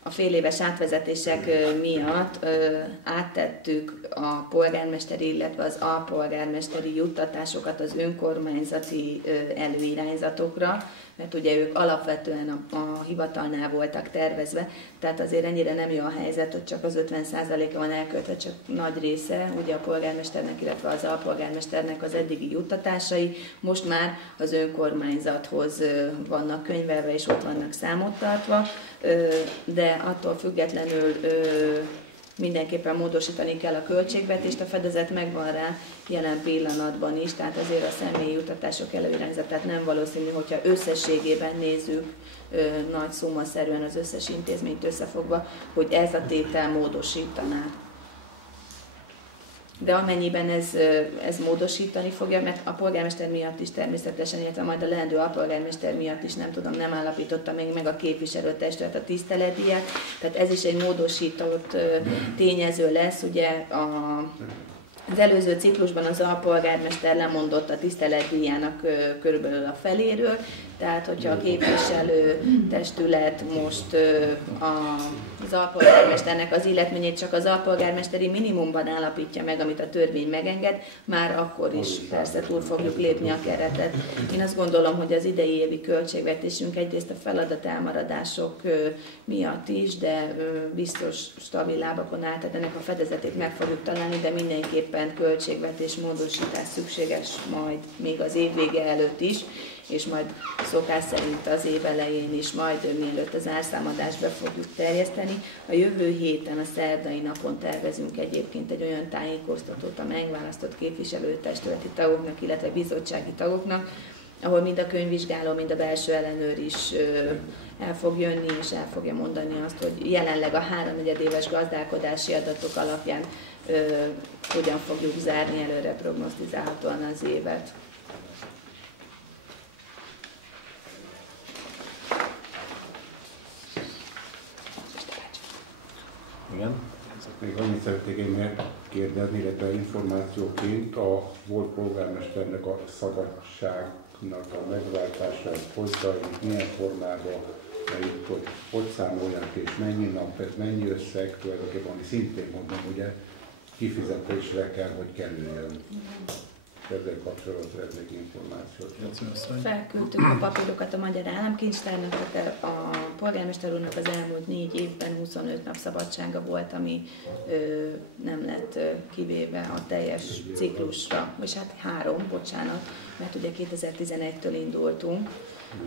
a féléves átvezetések miatt áttettük a polgármesteri, illetve az alpolgármesteri juttatásokat az önkormányzati előirányzatokra, mert ugye ők alapvetően a hivatalnál voltak tervezve, tehát azért ennyire nem jó a helyzet, hogy csak az 50%-a van elköltve, csak nagy része, ugye a polgármesternek, illetve az alpolgármesternek az eddigi juttatásai most már az önkormányzathoz vannak könyvelve és ott vannak számot tartva, de attól függetlenül mindenképpen módosítani kell a költségvetést, a fedezet megvan rá jelen pillanatban is, tehát azért a személyi juttatások előirányzatát nem valószínű, hogyha összességében nézzük nagy szumaszerűen az összes intézményt összefogva, hogy ez a tétel módosítaná. De amennyiben ez módosítani fogja, mert a polgármester miatt is természetesen, illetve majd a leendő alpolgármester miatt is nem tudom, nem állapította még meg a képviselőtestület a tiszteletdíjat, tehát ez is egy módosított tényező lesz, ugye az előző ciklusban az alpolgármester lemondott a tiszteletdíjának körülbelül a feléről, tehát hogyha a képviselőtestület most az alpolgármesternek az illetményét csak az alpolgármesteri minimumban állapítja meg, amit a törvény megenged, már akkor is persze túl fogjuk lépni a keretet. Én azt gondolom, hogy az idei évi költségvetésünk egyrészt a feladat elmaradások miatt is, de biztos stabil lábakon áll, tehát ennek a fedezetét meg fogjuk találni, de mindenképpen költségvetés módosítás szükséges majd még az év vége előtt is, és majd szokás szerint az év elején is, majd mielőtt az árszámadást be fogjuk terjeszteni. A jövő héten, a szerdai napon tervezünk egyébként egy olyan tájékoztatót a megválasztott képviselőtestületi tagoknak, illetve bizottsági tagoknak, ahol mind a könyvvizsgáló, mind a belső ellenőr is el fog jönni, és el fogja mondani azt, hogy jelenleg a 3-4 éves gazdálkodási adatok alapján hogyan fogjuk zárni előre prognosztizálhatóan az évet. Igen? Még annyit szeretnék én megkérdezni, illetve információként a volt polgármesternek a szabadságnak a megváltása, hogy zajlik, milyen formában, hogy számolják és mennyi nap, ez mennyi összeg, tulajdonképpen, ami szintén mondom, ugye kifizetésre kell, hogy kerüljön. ezzel kapcsolatban szeretnék információt. Felküldtük a papírokat a Magyar Államkincstárnak, tehát a polgármester úrnak az elmúlt 4 évben 25 nap szabadsága volt, ami nem lett kivéve a teljes ciklusra, vagy hát 3, bocsánat, mert ugye 2011-től indultunk.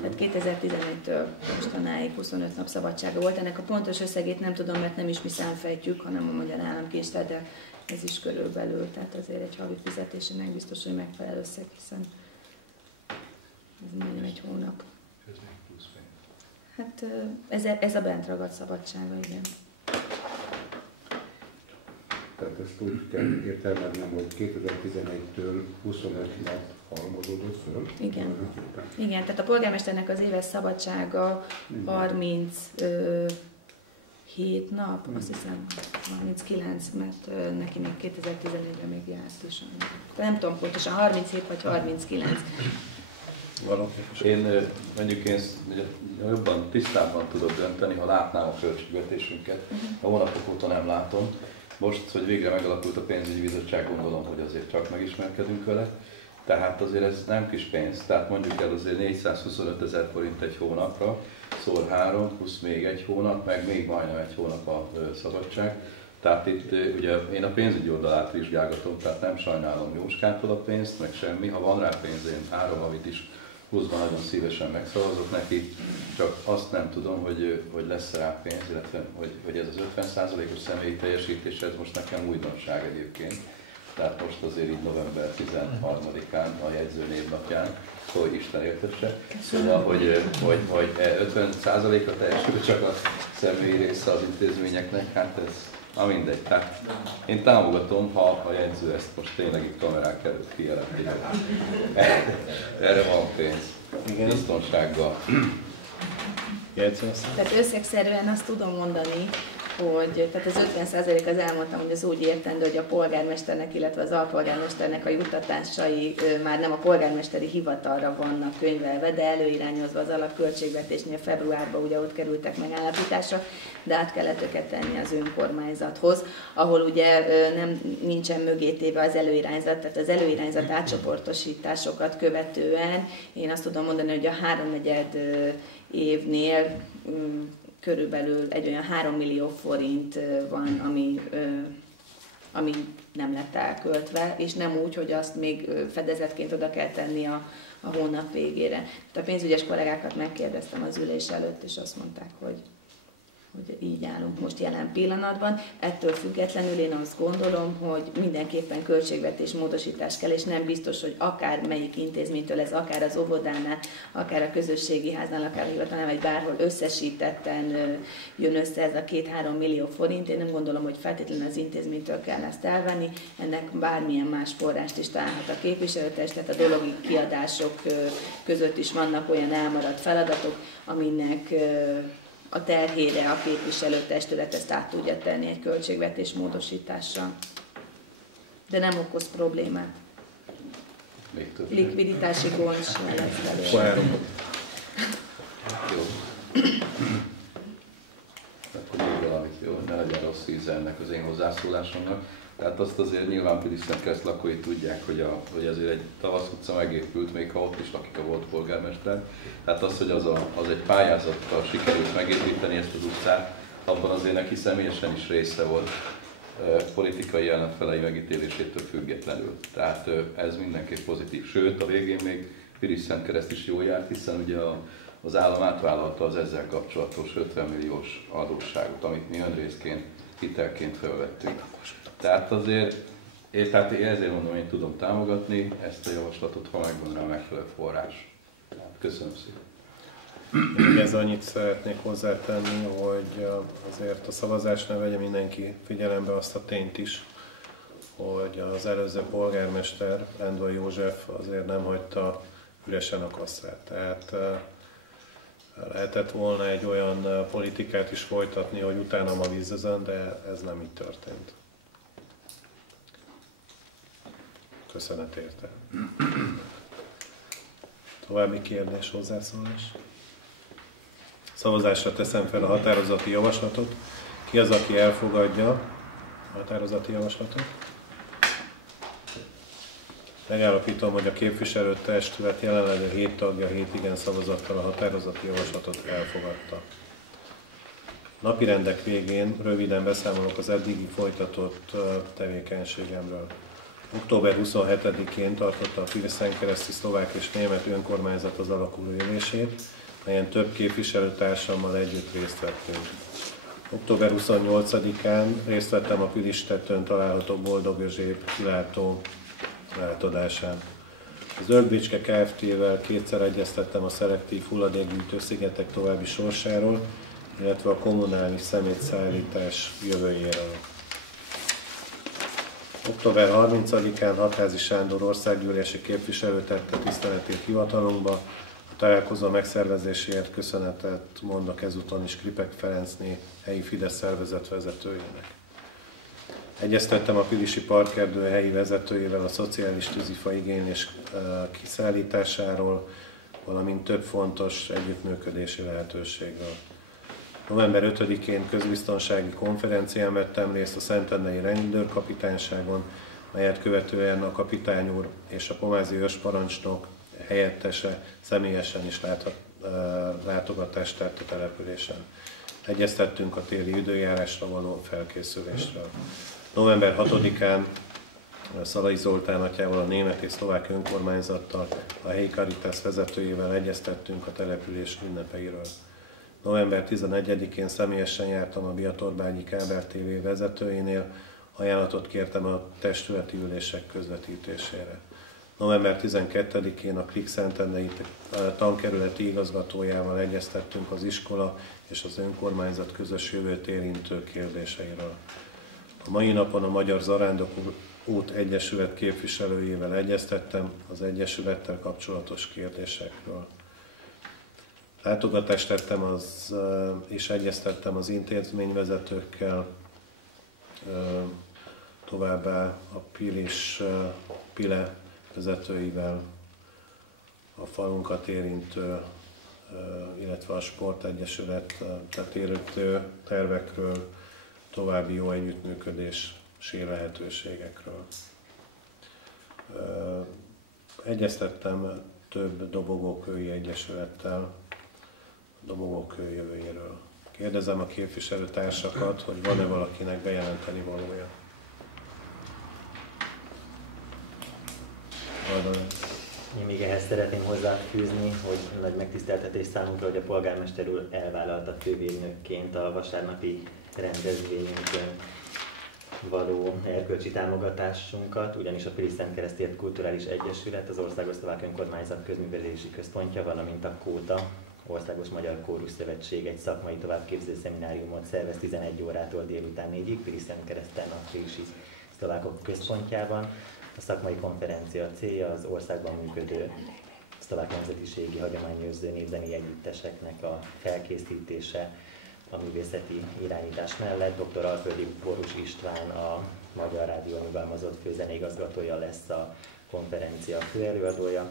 Tehát 2011-től mostanáig 25 nap szabadsága volt. Ennek a pontos összegét nem tudom, mert nem is mi számfejtjük, hanem a Magyar Államkincstár, de ez is körülbelül, tehát azért egy havi fizetésének biztos, hogy megfelelő összeg, hiszen ez majdnem egy hónap. Ez még plusz Hát pénz. ez a bent ragadt szabadsága, igen. Tehát ezt úgy kell értelmeznem, hogy 2011-től 25 nap halmozódott föl. Igen. Igen, tehát a polgármesternek az éves szabadsága 37 nap, azt hiszem 39, mert neki még 2011-ben még járt is. De nem tudom pontosan, 37 vagy 39. Én jobban tisztában tudok dönteni, ha látnám a költségvetésünket. A hónapok óta nem látom. Most, hogy végre megalakult a pénzügyi bizottság, gondolom, hogy azért csak megismerkedünk vele. Tehát azért ez nem kis pénz, tehát mondjuk el azért 425 000 forint egy hónapra, szor 3, plusz még egy hónap, meg még majdnem egy hónap a szabadság. Tehát itt ugye én a pénzügyi oldalát vizsgálgatom, tehát nem sajnálom Jóskától a pénzt, meg semmi. Ha van rá pénz, én 3 havit is pluszban nagyon szívesen megszavazok neki, csak azt nem tudom, hogy lesz rá pénz, illetve hogy ez az 50%-os személyi teljesítés, ez most nekem újdonság egyébként. Tehát most azért így november 13-án, a jegyző névnapján, hogy Isten értesse. Szóval, hogy 50%-a teljesül csak a személyi része az intézményeknek, hát ez, mindegy. Tehát én támogatom, ha a jegyző ezt most tényleg itt kamerák előtt kijelenti. Erre van pénz. Biztonsággal. Tehát összegszerűen azt tudom mondani, hogy tehát az 50% az elmondtam, hogy az úgy értendő, hogy a polgármesternek, illetve az alpolgármesternek a juttatásai már nem a polgármesteri hivatalra vannak könyvelve, de előirányozva az alapköltségvetésnél februárban ugye ott kerültek megállapításra, de át kellett őket tenni az önkormányzathoz, ahol ugye nincsen mögé téve az előirányzat, tehát az előirányzat átcsoportosításokat követően én azt tudom mondani, hogy a 3/4 évnél körülbelül egy olyan 3 millió forint van, ami nem lett elköltve, és nem úgy, hogy azt még fedezetként oda kell tenni a hónap végére. Tehát a pénzügyes kollégákat megkérdeztem az ülés előtt, és azt mondták, hogy így állunk most jelen pillanatban. Ettől függetlenül én azt gondolom, hogy mindenképpen költségvetés módosítás kell, és nem biztos, hogy akár melyik intézménytől ez, akár az óvodánál, akár a közösségi háznál, akár a hivatalnál, vagy bárhol összesítetten jön össze ez a 2-3 millió forint. Én nem gondolom, hogy feltétlenül az intézménytől kell ezt elvenni, ennek bármilyen más forrást is találhat a képviselőtest, tehát a dologi kiadások között is vannak olyan elmaradt feladatok, aminek a terhére a képviselőtestület ezt át tudja tenni egy költségvetés módosítással. De nem okoz problémát. Likviditási gond sem lesz belőle. Jó. Akkor még valamit, jó? Ne legyen rossz íze ennek az én hozzászólásomnak. Tehát azt azért nyilván Piliszt-Kereszt lakói tudják, hogy azért egy Tavasz utca megépült, még ha ott is lakik a volt polgármester. Tehát az, hogy az egy pályázattal sikerült megépíteni ezt az utcát, abban azért neki személyesen is része volt politikai ellenfelei megítélésétől függetlenül. Tehát ez mindenképp pozitív. Sőt, a végén még Piliszt-Kereszt is jól járt, hiszen ugye az állam átvállalta az ezzel kapcsolatos 50 milliós adósságot, amit mi önrészként, hitelként felvettünk. Tehát azért, én ezért mondom, hogy én tudom támogatni ezt a javaslatot, ha megvan rá megfelelő forrás. Köszönöm szépen. Még ez annyit szeretnék hozzátenni, hogy azért a szavazásnál vegye mindenki figyelembe azt a tényt is, hogy az előző polgármester, Lendvai József azért nem hagyta üresen a kasszát. Tehát lehetett volna egy olyan politikát is folytatni, hogy utána ma vízözön, de ez nem így történt. Köszönet érte. További kérdés, hozzászólás? Szavazásra teszem fel a határozati javaslatot. Ki az, aki elfogadja a határozati javaslatot? Megállapítom, hogy a képviselőtestület jelenlevő 7 tagja 7 igen szavazattal a határozati javaslatot elfogadta. Napirendek végén röviden beszámolok az eddigi folytatott tevékenységemről. Október 27-én tartotta a Pilisen-kereszti szlovák és német önkormányzat az alakuló ülését, melyen több képviselőtársammal együtt részt vettünk. Október 28-án részt vettem a Pilistetőn található Boldog Özséb kilátó átadásán. A Zöld Bicske Kft-vel kétszer egyeztettem a szelektív hulladékgyűjtő szigetek további sorsáról, illetve a kommunális szemétszállítás jövőjéről. Október 30-án Hatházi Sándor országgyűlési képviselő tette tiszteletét hivatalunkba, a találkozó megszervezéséért köszönetet mondok ezúton is Kripek Ferencné helyi Fidesz szervezet vezetőjének. Egyeztettem a Pilisi Parkerdő helyi vezetőjével a szociális tűzifa igénylés kiszállításáról, valamint több fontos együttműködési lehetőségről. November 5-én közbiztonsági konferencián vettem részt a Szentendrei rendőrkapitányságon, melyet követően a kapitány úr és a pomázi őrsparancsnok helyettese személyesen is látogatást tett a településen. Egyeztettünk a téli időjárásra való felkészülésről. November 6-án Szalai Zoltán atyával, a német és szlovák önkormányzattal, a helyi Caritas vezetőjével egyeztettünk a település ünnepeiről. November 11-én személyesen jártam a Biatorbányi Kábel TV vezetőjénél, ajánlatot kértem a testületi ülések közvetítésére. November 12-én a Klik Szentendrei tankerületi igazgatójával egyeztettünk az iskola és az önkormányzat közös jövőt érintő kérdéseiről. A mai napon a Magyar Zarándok Út Egyesület képviselőjével egyeztettem az Egyesülettel kapcsolatos kérdésekről. Látogatást tettem és egyeztettem az intézményvezetőkkel, továbbá a Pile vezetőivel, a falunkat érintő, illetve a Sportegyesület érintő tervekről, további jó együttműködési lehetőségekről. Egyeztettem több dobogókői egyesülettel, Dobogókő jövőjéről. Kérdezem a képviselőtársakat, hogy van-e valakinek bejelenteni valója. Én még ehhez szeretném hozzáfűzni, hogy nagy megtiszteltetés számunkra, hogy a polgármester úr elvállalta fővédnökként a vasárnapi rendezvényünkön való erkölcsi támogatásunkat, ugyanis a Pilisen-kereszti Kulturális Egyesület, az Országos Szlovák Önkormányzat Közművelési Központja, valamint a Kóta, Országos Magyar Kórus Szövetség egy szakmai továbbképző szemináriumot szervez 11 órától délután 4-ig, Pilisen-kereszten a Pilisi Szlovákok Központjában. A szakmai konferencia célja az országban működő szlovák nemzetiségi hagyományőrző népzeni együtteseknek a felkészítése a művészeti irányítás mellett. Dr. Alföldi Borús István, a Magyar Rádió nyugalmazott főzeneigazgatója lesz a konferencia főelőadója.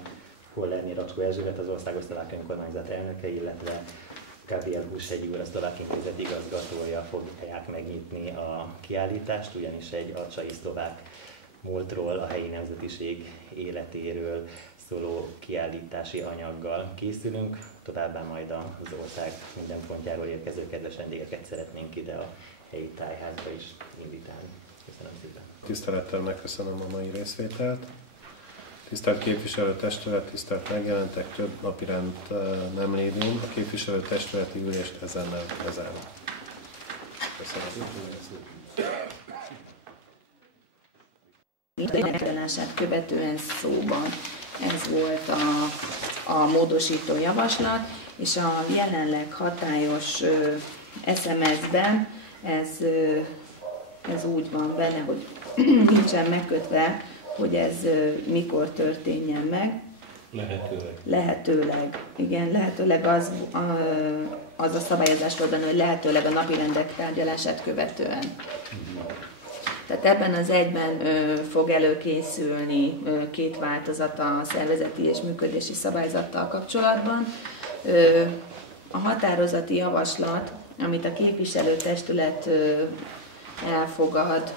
Hollerné Racskó Erzsébet, az Országos Szlovák Önkormányzat elnöke, illetve Gabriel Húshegyi úr, a Szlovák Intézet igazgatója fogják megnyitni a kiállítást, ugyanis egy acsai szlovák múltról, a helyi nemzetiség életéről szóló kiállítási anyaggal készülünk, továbbá majd az ország minden pontjáról érkező kedves vendégeket szeretnénk ide a helyi tájházba is invitálni. Köszönöm szépen. Tisztelettel megköszönöm a mai részvételt. Tisztelt képviselőtestület, tisztelt megjelentek, több napirend nem lévén. A képviselőtestületi ülést ezennel lezárom. Köszönöm. Tárgyalását követően szóban ez volt a módosító javaslat, és a jelenleg hatályos SMS-ben ez úgy van benne, hogy nincsen megkötve, hogy ez mikor történjen meg. Lehetőleg. Igen, lehetőleg az a szabályozás volt benne, hogy lehetőleg a napirendek tárgyalását követően. Tehát ebben az egyben fog előkészülni két változat a szervezeti és működési szabályzattal kapcsolatban. A határozati javaslat, amit a képviselőtestület elfogadhat,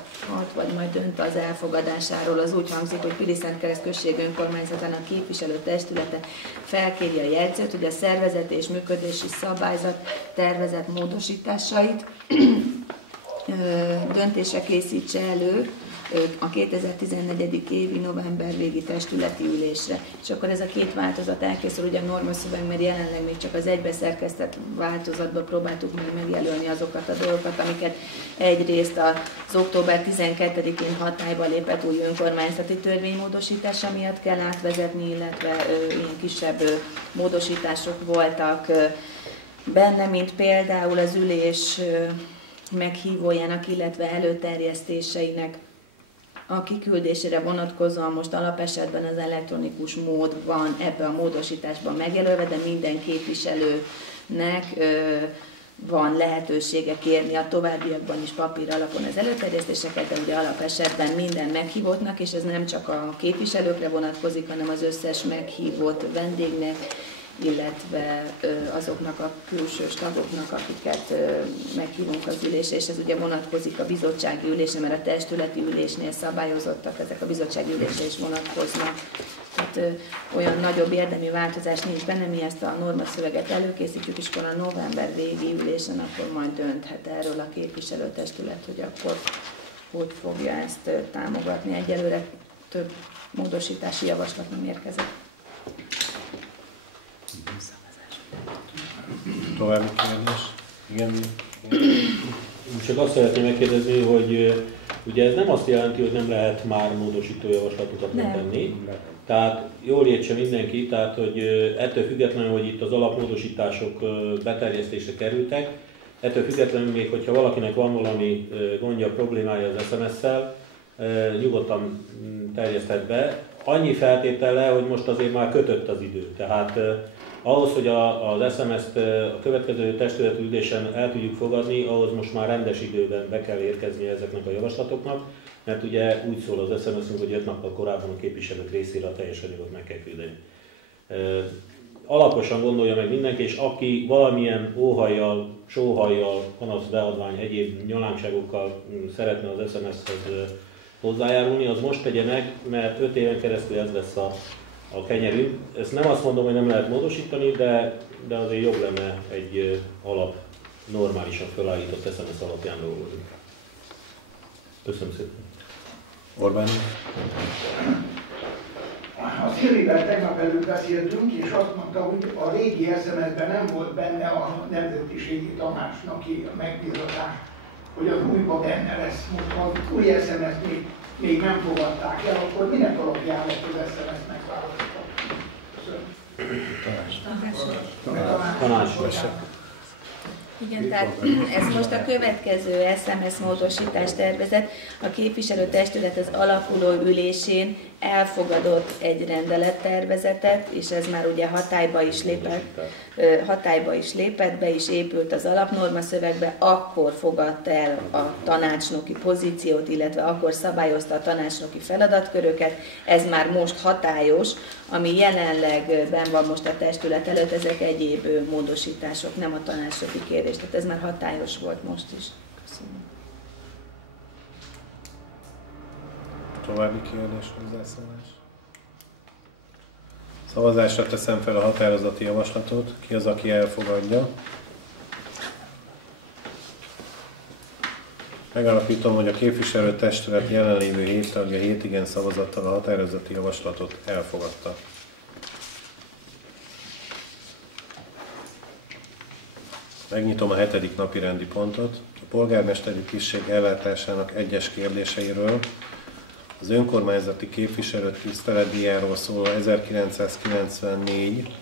vagy majd dönt az elfogadásáról. Az úgy hangzik, hogy Pilisentkereszt község önkormányzatának képviselőtestülete felkéri a jegyzőt, hogy a szervezet és működési szabályzat tervezett módosításait döntésre készítse elő a 2014. évi november végi testületi ülésre. És akkor ez a két változat elkészül, ugye a normaszöveg, mert jelenleg még csak az egybeszerkesztett változatban próbáltuk meg megjelölni azokat a dolgokat, amiket egyrészt az október 12-én hatályba lépett új önkormányzati törvénymódosítása miatt kell átvezetni, illetve ilyen kisebb módosítások voltak benne, mint például az ülés meghívójának, illetve előterjesztéseinek a kiküldésére vonatkozóan most alapesetben az elektronikus mód van ebbe a módosításban megjelölve, de minden képviselőnek van lehetősége kérni a továbbiakban is papír alapon az előterjesztéseket, de ugye alapesetben minden meghívottnak, és ez nem csak a képviselőkre vonatkozik, hanem az összes meghívott vendégnek, illetve azoknak a külsős tagoknak, akiket meghívunk az ülésre, és ez ugye vonatkozik a bizottsági ülésre, mert a testületi ülésnél szabályozottak, ezek a bizottsági ülésre is vonatkoznak. Tehát olyan nagyobb érdemi változás nincs benne, mi ezt a normaszöveget előkészítjük, és akkor a november végi ülésen akkor majd dönthet erről a képviselőtestület, hogy akkor hogy fogja ezt támogatni. Egyelőre több módosítási javaslat nem érkezett. További kérdés? Igen? Csak azt szeretném megkérdezni, hogy ugye ez nem azt jelenti, hogy nem lehet már módosító javaslatokat tenni. Tehát jól értse mindenki, tehát hogy ettől függetlenül, hogy itt az alapmódosítások beterjesztésre kerültek, ettől függetlenül még, hogyha valakinek van valami gondja, problémája az SMS-szel, nyugodtan terjeszthet be. Annyi feltétele, hogy most azért már kötött az idő. Tehát ahhoz, hogy az SMS-t a következő testületi ülésen el tudjuk fogadni, ahhoz most már rendes időben be kell érkezni ezeknek a javaslatoknak, mert ugye úgy szól az SMS-ünk, hogy 5 nappal korábban a képviselők részére a teljes anyagot meg kell küldeni. Alaposan gondolja meg mindenki, és aki valamilyen óhajjal, sóhajjal, panaszbeadvány, egyéb nyalánkságokkal szeretne az SMS-hez hozzájárulni, az most tegye meg, mert 5 éven keresztül ez lesz a kenyerünk. Ezt nem azt mondom, hogy nem lehet módosítani, de azért jobb lenne egy alap, normálisan felállított SMS alapján dolgozni. Köszönöm szépen. Orbán? A Szilvivel tegnap előtt beszéltünk, és azt mondta, hogy a régi SMS-ben nem volt benne a Nemzetiségi Tanácsnak a megbízatás, hogy az újban benne lesz. Most ha az új SMS-t még nem fogadták el, akkor minek alapján lett az SMS-t megválasztva? Tanács. Igen, tehát ez most a következő SMS módosítás tervezet. A képviselőtestület az alakuló ülésén elfogadott egy rendelettervezetet, és ez már ugye hatályba is lépett, be is épült az alapnorma szövegbe, akkor fogadta el a tanácsnoki pozíciót, illetve akkor szabályozta a tanácsnoki feladatköröket. Ez már most hatályos, ami jelenleg benn van most a testület előtt, ezek egyéb módosítások, nem a tanácsnoki kérdés. Tehát ez már hatályos volt most is. Köszönöm. További kérdés, hozzászólás? Szavazásra teszem fel a határozati javaslatot. Ki az, aki elfogadja? Megállapítom, hogy a képviselőtestület jelenlévő 7 tagja 7 igen szavazattal a határozati javaslatot elfogadta. Megnyitom a 7. napi rendi pontot. A polgármesteri tisztség ellátásának egyes kérdéseiről, az önkormányzati képviselők tiszteletdíjáról szóló 1994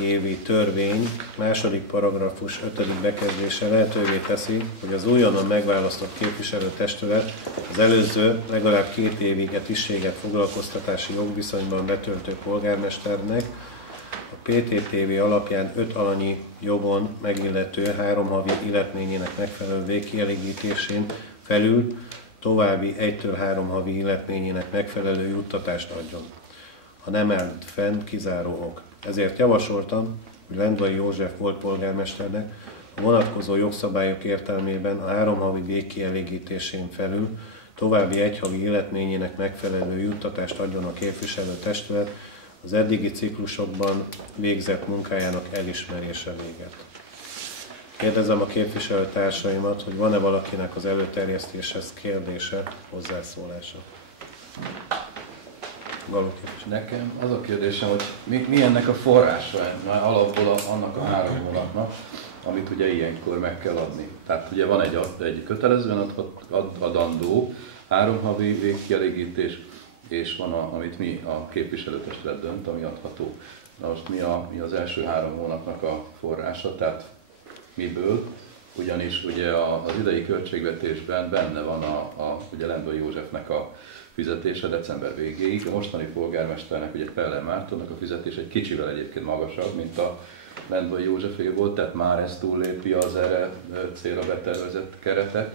évi törvény második paragrafus 5. bekezdése lehetővé teszi, hogy az újonnan megválasztott képviselőtestület az előző legalább 2 évig tisztséget foglalkoztatási jogviszonyban betöltő polgármesternek a PTTV alapján 5 alanyi jogon megillető 3 havi illetményének megfelelő végkielégítésén felül további 1-3 havi illetményének megfelelő juttatást adjon, ha nem állt fenn kizáró ok. Ezért javasoltam, hogy Lendvai József volt polgármesternek A vonatkozó jogszabályok értelmében a 3 havi végkielégítésén felül további 1 havi életményének megfelelő juttatást adjon a képviselőtestület az eddigi ciklusokban végzett munkájának elismerése véget. Kérdezem a képviselőtársaimat, hogy van-e valakinek az előterjesztéshez kérdése, hozzászólása. Nekem az a kérdésem, hogy mi ennek a forrása, már alapból annak a 3 hónapnak, amit ugye ilyenkor meg kell adni. Tehát ugye van egy kötelezően adandó 3 havi végkielégítés, és van, amit mi a képviselőtestület dönt, ami adható. Na most mi az első 3 hónapnak a forrása, tehát miből? Ugyanis ugye az idei költségvetésben benne van ugye Lendvai Józsefnek a fizetése december végéig, a mostani polgármesternek, ugye Peller Mártonnak a fizetése egy kicsivel egyébként magasabb, mint a Lendvai Józsefé volt, tehát már ez túllépi az erre célra betervezett keretet.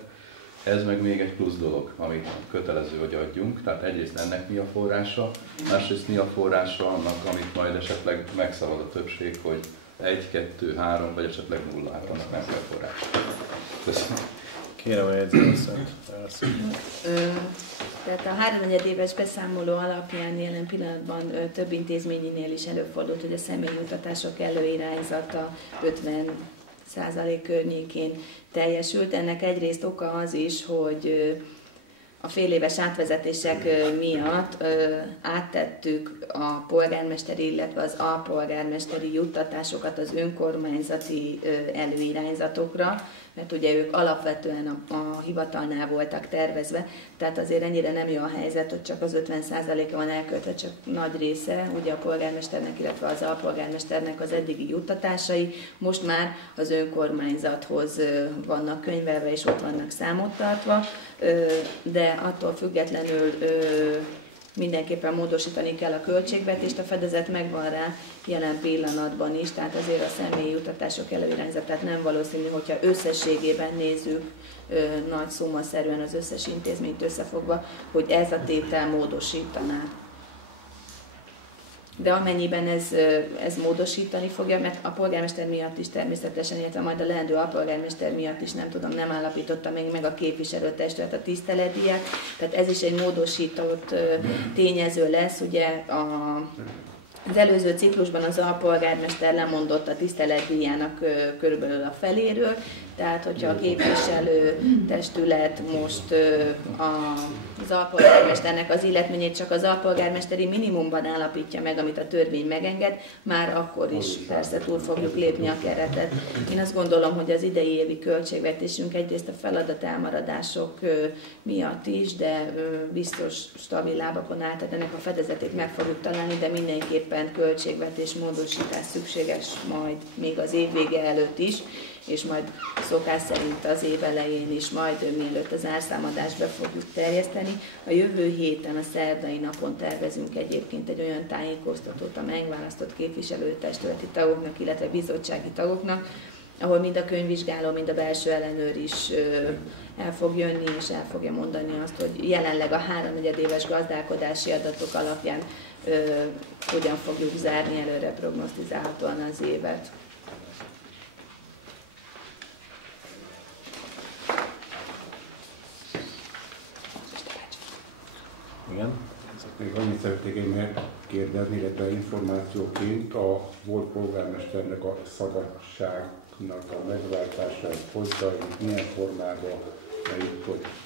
Ez meg még egy plusz dolog, amit kötelező, hogy adjunk. Tehát egyrészt ennek mi a forrása, másrészt mi a forrása annak, amit majd esetleg megszavaz a többség, hogy 1, 2, 3 vagy esetleg 0, hát annak nem kell forrás. Köszönöm. Kérem a jegyzőasszonyt. Tehát a 3-4 éves beszámoló alapján jelen pillanatban több intézményinél is előfordult, hogy a személyjutatások előirányzata 50% környékén teljesült. Ennek egyrészt oka az is, hogy a féléves átvezetések miatt áttettük a polgármesteri, illetve az alpolgármesteri juttatásokat az önkormányzati előirányzatokra, mert ugye ők alapvetően a hivatalnál voltak tervezve, tehát azért ennyire nem jó a helyzet, hogy csak az 50%-a van elköltve, csak nagy része, ugye a polgármesternek, illetve az alpolgármesternek az eddigi juttatásai most már az önkormányzathoz vannak könyvelve és ott vannak számot tartva, de attól függetlenül mindenképpen módosítani kell a költségvetést, a fedezet megvan rá jelen pillanatban is, tehát azért a személyi juttatások előirányzatát nem valószínű, hogyha összességében nézzük nagy summaszerűen az összes intézményt összefogva, hogy ez a tétel módosítaná. De amennyiben ez módosítani fogja, mert a polgármester miatt is természetesen, illetve majd a leendő alpolgármester miatt is nem állapította még meg a képviselőtestület a tiszteletdíjat, tehát ez is egy módosított tényező lesz, ugye az előző ciklusban az alpolgármester lemondott a tiszteletdíjának körülbelül a feléről, tehát hogyha a képviselőtestület most az alpolgármesternek az illetményét csak az alpolgármesteri minimumban állapítja meg, amit a törvény megenged, már akkor is persze túl fogjuk lépni a keretet. Én azt gondolom, hogy az idei évi költségvetésünk egyrészt a feladat elmaradások miatt is, de biztos stabil lábakon áll, tehát ennek a fedezetét meg fogjuk találni, de mindenképpen költségvetés módosítás szükséges majd még az év vége előtt is, és majd szokás szerint az év elején is, majd mielőtt az árszámadást be fogjuk terjeszteni. A jövő héten, a szerdai napon tervezünk egyébként egy olyan tájékoztatót a megválasztott képviselőtestületi tagoknak, illetve bizottsági tagoknak, ahol mind a könyvvizsgáló, mind a belső ellenőr is el fog jönni, és el fogja mondani azt, hogy jelenleg a 3-4 éves gazdálkodási adatok alapján hogyan fogjuk zárni előre prognosztizálhatóan az évet. Igen? Még annyit szeretnék én megkérdezni, illetve információként a volt polgármesternek a szabadságnak a megváltása, hozzá, milyen formában,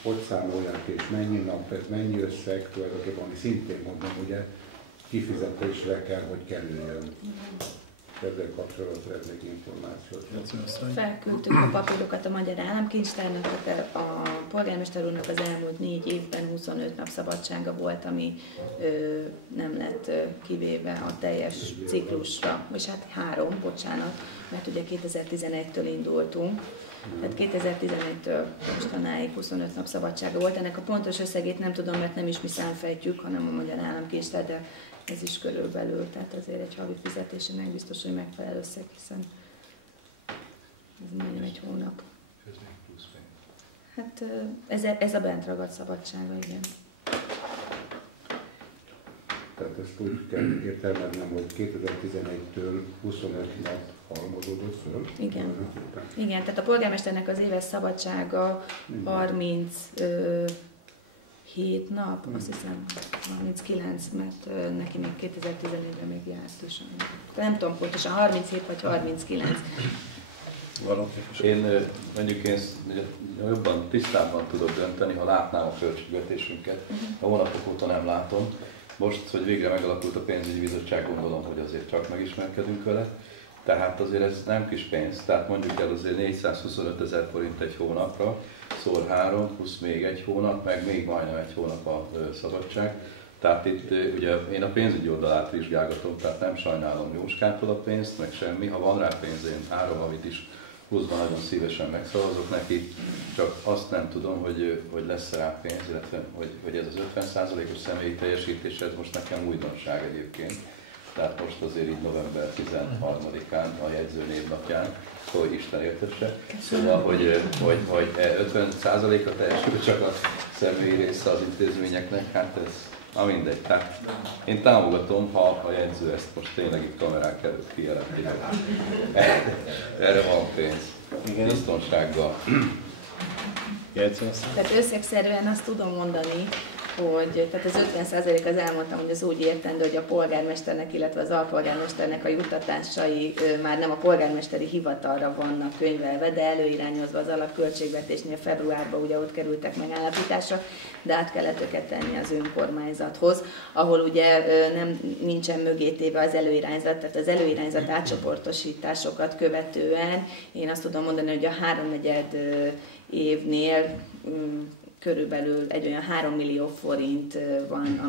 hogy számolják és mennyi nap, ez mennyi összeg, tulajdonképpen, ami szintén mondom, ugye kifizetésre kell, hogy kerüljön. Ezzel kapcsolatban szeretnék információt. Felküldtük a papírokat a Magyar Államkincstárnak, a polgármester úrnak az elmúlt 4 évben 25 nap szabadsága volt, ami nem lett kivéve a teljes ciklusra, és hát 3, bocsánat, mert ugye 2011-től indultunk. Tehát 2011-től mostanáig 25 nap szabadsága volt. Ennek a pontos összegét nem tudom, mert nem is mi számfejtjük, hanem a Magyar Államkincstár, de ez is körülbelül, tehát azért egy havi fizetésének biztos, hogy megfelelő összeg, hiszen ez majdnem egy hónap. Ez még plusz még. Hát ez a bent ragadt szabadsága, igen. Tehát ezt úgy kell értelmeznem, hogy 2011-től 25 nap halmozódott föl. Igen. Igen, tehát a polgármesternek az éves szabadsága 37 nap, azt hiszem 39, mert neki még 2014-ben még járt is. Nem tudom pontosan, 37 vagy 39. Én mondjuk én jobban, tisztában tudok dönteni, ha látnám a költségvetésünket. A hónapok óta nem látom. Most, hogy végre megalakult a pénzügyi bizottság, gondolom, hogy azért csak megismerkedünk vele. Tehát azért ez nem kis pénz, tehát mondjuk el azért 425 000 forint egy hónapra, szor 3, plusz még egy hónap, meg még majdnem egy hónap a szabadság. Tehát itt ugye én a pénzügyi oldalát vizsgálgatom, tehát nem sajnálom Jóskától a pénzt, meg semmi. Ha van rá pénz, én 3 havit is pluszban nagyon szívesen megszavazok neki, csak azt nem tudom, hogy lesz rá pénz, illetve hogy ez az 50%-os személyi teljesítés, ez most nekem újdonság egyébként. Tehát most azért így november 13-án, a jegyző névnapján, hogy Isten értesse. Szóval, hogy 50%-a teljesül csak a személyi része az intézményeknek, hát ez, na mindegy. Tehát én támogatom, ha a jegyző ezt most tényleg itt kamerák előtt kijelenti, hogy erre van pénz, biztonsággal. Tehát összegszerűen azt tudom mondani, hogy tehát az 50% az elmondtam, hogy az úgy értendő, hogy a polgármesternek, illetve az alpolgármesternek a juttatásai már nem a polgármesteri hivatalra vannak könyvelve, de előirányozva az alapköltségvetésnél februárban ugye ott kerültek megállapításra, de át kellett őket tenni az önkormányzathoz, ahol ugye nincsen mögé téve az előirányzat, tehát az előirányzat átcsoportosításokat követően én azt tudom mondani, hogy a 3/4 évnél körülbelül egy olyan 3 millió forint van,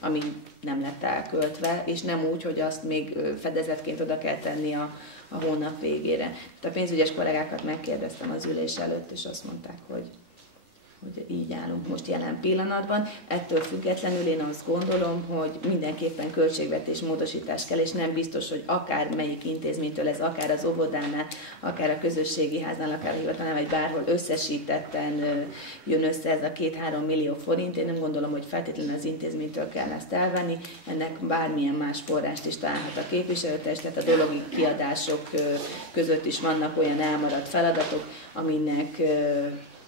ami nem lett elköltve, és nem úgy, hogy azt még fedezetként oda kell tenni a hónap végére. Tehát a pénzügyes kollégákat megkérdeztem az ülés előtt, és azt mondták, hogy így állunk most jelen pillanatban. Ettől függetlenül én azt gondolom, hogy mindenképpen költségvetés módosítás kell, és nem biztos, hogy akár melyik intézménytől ez, akár az óvodánál, akár a közösségi háznál, akár a hivatalnál, vagy bárhol összesítetten jön össze ez a 2-3 millió forint. Én nem gondolom, hogy feltétlenül az intézménytől kell ezt elvenni, ennek bármilyen más forrást is találhat a képviselőtest, tehát a dologi kiadások között is vannak olyan elmaradt feladatok, aminek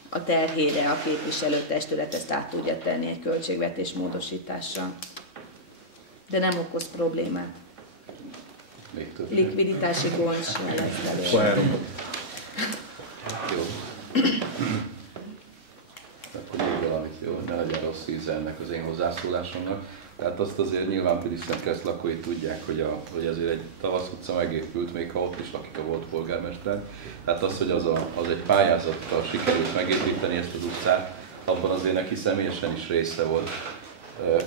a terhére a képviselőtestület ezt át tudja tenni egy költségvetés módosítással. De nem okoz problémát. Likviditási gond sem lesz belőle. Jó. Akkor még valamit, jó, ne legyen rossz íze ennek az én hozzászólásomnak. Tehát azt azért nyilván Pilis-Szentkereszt lakói tudják, hogy ezért egy Tavasz utca megépült, még ha ott is lakik a volt polgármester. Tehát az, hogy az egy pályázattal sikerült megépíteni ezt az utcát, abban azért neki személyesen is része volt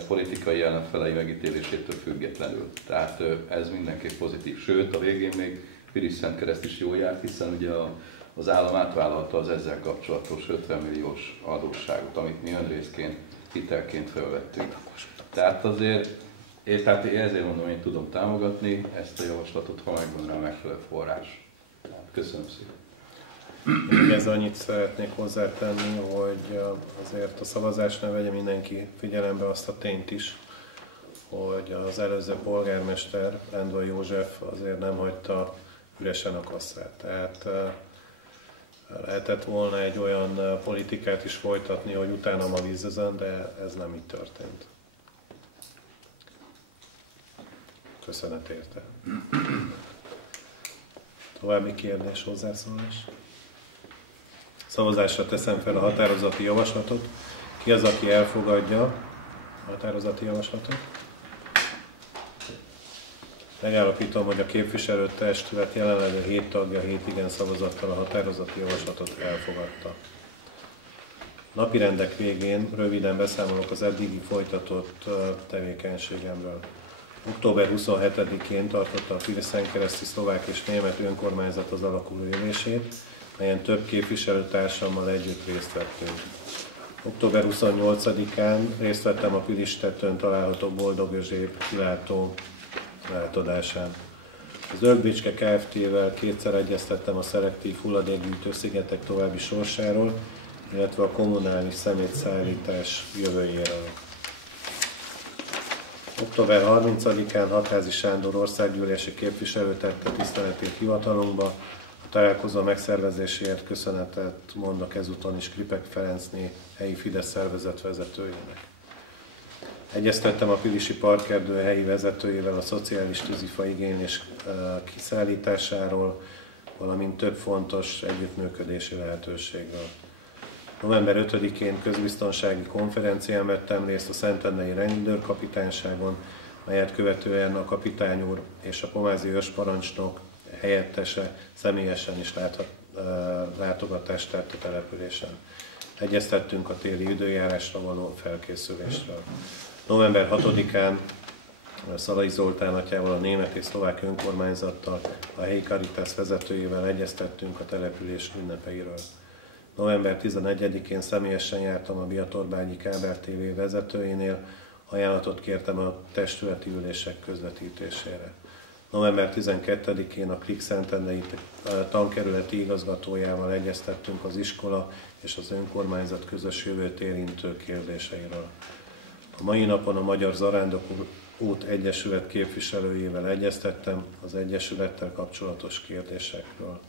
politikai ellenfelei megítélésétől függetlenül. Tehát ez mindenképp pozitív. Sőt, a végén még Pilis-Szentkereszt is jól járt, hiszen ugye az állam átvállalta az ezzel kapcsolatos 50 milliós adósságot, amit mi önrészként, hitelként felvettünk. Tehát azért, tehát én ezért mondom, hogy én tudom támogatni ezt a javaslatot, ha megvan rá megfelelő forrás. Köszönöm szépen. Még ez annyit szeretnék hozzátenni, hogy azért a szavazásnál vegye mindenki figyelembe azt a tényt is, hogy az előző polgármester, Lendvai József azért nem hagyta üresen a kasszát. Tehát lehetett volna egy olyan politikát is folytatni, hogy utána ma vízözön, de ez nem így történt. Köszönet érte. További kérdés, hozzászólás? Szavazásra teszem fel a határozati javaslatot. Ki az, aki elfogadja a határozati javaslatot? Megállapítom, hogy a képviselőtestület jelenlevő 7 tagja 7 igen szavazattal a határozati javaslatot elfogadta. Napirendek végén röviden beszámolok az eddigi folytatott tevékenységemről. Október 27-én tartotta a Pilis-Szentkereszti szlovák és német önkormányzat az alakuló ülését, melyen több képviselőtársammal együtt részt vettünk. Október 28-án részt vettem a Pilistetőn található Boldog Özséb kilátó átadásán. Az Örgbicske Kft-vel kétszer egyeztettem a szelektív hulladékgyűjtő szigetek további sorsáról, illetve a kommunális szemétszállítás jövőjéről. Október 30-án Hatházi Sándor országgyűlési képviselő tette tiszteletét hivatalunkba. A találkozó megszervezéséért köszönetet mondok ezúton is Kripek Ferencné helyi Fidesz szervezet vezetőjének. Egyeztettem a Pilisi Parkerdő helyi vezetőjével a szociális tűzifa igénylés kiszállításáról, valamint több fontos együttműködési lehetőségről. November 5-én közbiztonsági konferencián vettem részt a Szentendrei rendőrkapitányságon, melyet követően a kapitány úr és a pomázi ősparancsnok helyettese személyesen is látogatást tett a településen. Egyeztettünk a téli időjárásra való felkészülésről. November 6-án Szalai Zoltán atyával, a német és szlovák önkormányzattal, a helyi Caritas vezetőjével egyeztettünk a település ünnepeiről. November 11-én személyesen jártam a Biatorbányi Kábel TV vezetőjénél, ajánlatot kértem a testületi ülések közvetítésére. November 12-én a Klik Szentendrei tankerületi igazgatójával egyeztettünk az iskola és az önkormányzat közös jövőt érintő kérdéseiről. A mai napon a Magyar Zarándok Út Egyesület képviselőjével egyeztettem az Egyesülettel kapcsolatos kérdésekről.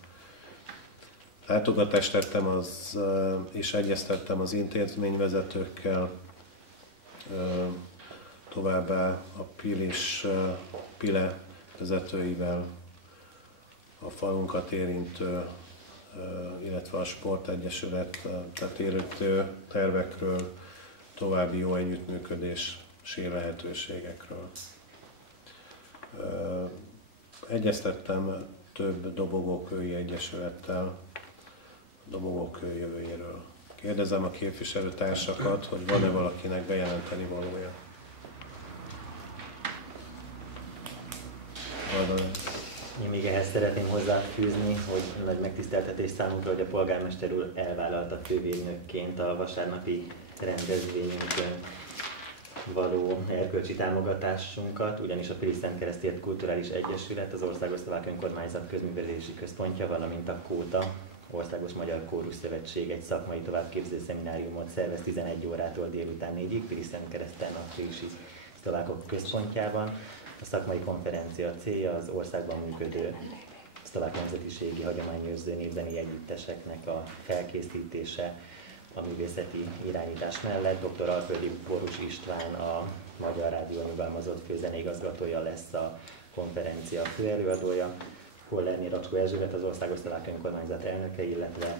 Látogatást tettem és egyeztettem az intézményvezetőkkel, továbbá a Pile vezetőivel, a falunkat érintő, illetve a Sportegyesület érintő tervekről, további jó együttműködési lehetőségekről. Egyeztettem több dobogókői egyesülettel, a dobogókő jövőjéről. Kérdezem a képviselőtársakat, hogy van-e valakinek bejelenteni valója. Én még ehhez szeretném hozzáfűzni, hogy nagy megtiszteltetés számunkra, hogy a polgármester úr elvállalta fővédnökként a vasárnapi rendezvényünkön való erkölcsi támogatásunkat, ugyanis a Pilis Szent Keresztért Kulturális Egyesület, az Országos Szlovák Önkormányzat közművelési központja, valamint a Kóta, Országos Magyar Kórus Szövetség egy szakmai továbbképző szemináriumot szervez 11 órától délután 4-ig, Pilis Szent Kereszten a Pilisi Szlovákok központjában. A szakmai konferencia célja az országban működő szlovák nemzetiségi hagyományőrző népzeni együtteseknek a felkészítése a művészeti irányítás mellett. Dr. Alföldi Borús István, a Magyar Rádió nyugalmazott főzeneigazgatója lesz a konferencia főelőadója. Kollerné Racskó Erzsébet, az Országos Szlovák Önkormányzat elnöke, illetve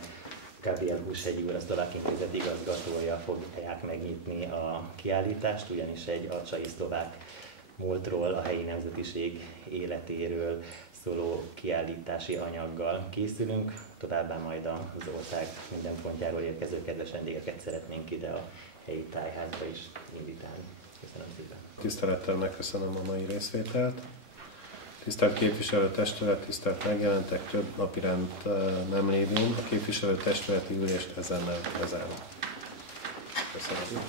Gabriel Húshegyi úr, a Szlovák Intézet igazgatója fogják megnyitni a kiállítást, ugyanis egy acsai szlovák múltról, a helyi nemzetiség életéről szóló kiállítási anyaggal készülünk, továbbá majd az ország minden pontjáról érkező kedves vendégeket szeretnénk ide a helyi tájházba is invitálni. Köszönöm szépen. Tisztelettel megköszönöm a mai részvételt. Tisztelt képviselőtestület, tisztelt megjelentek, több napirend nem lévén. A képviselőtestületi ülést ezen lezárom. Köszönöm.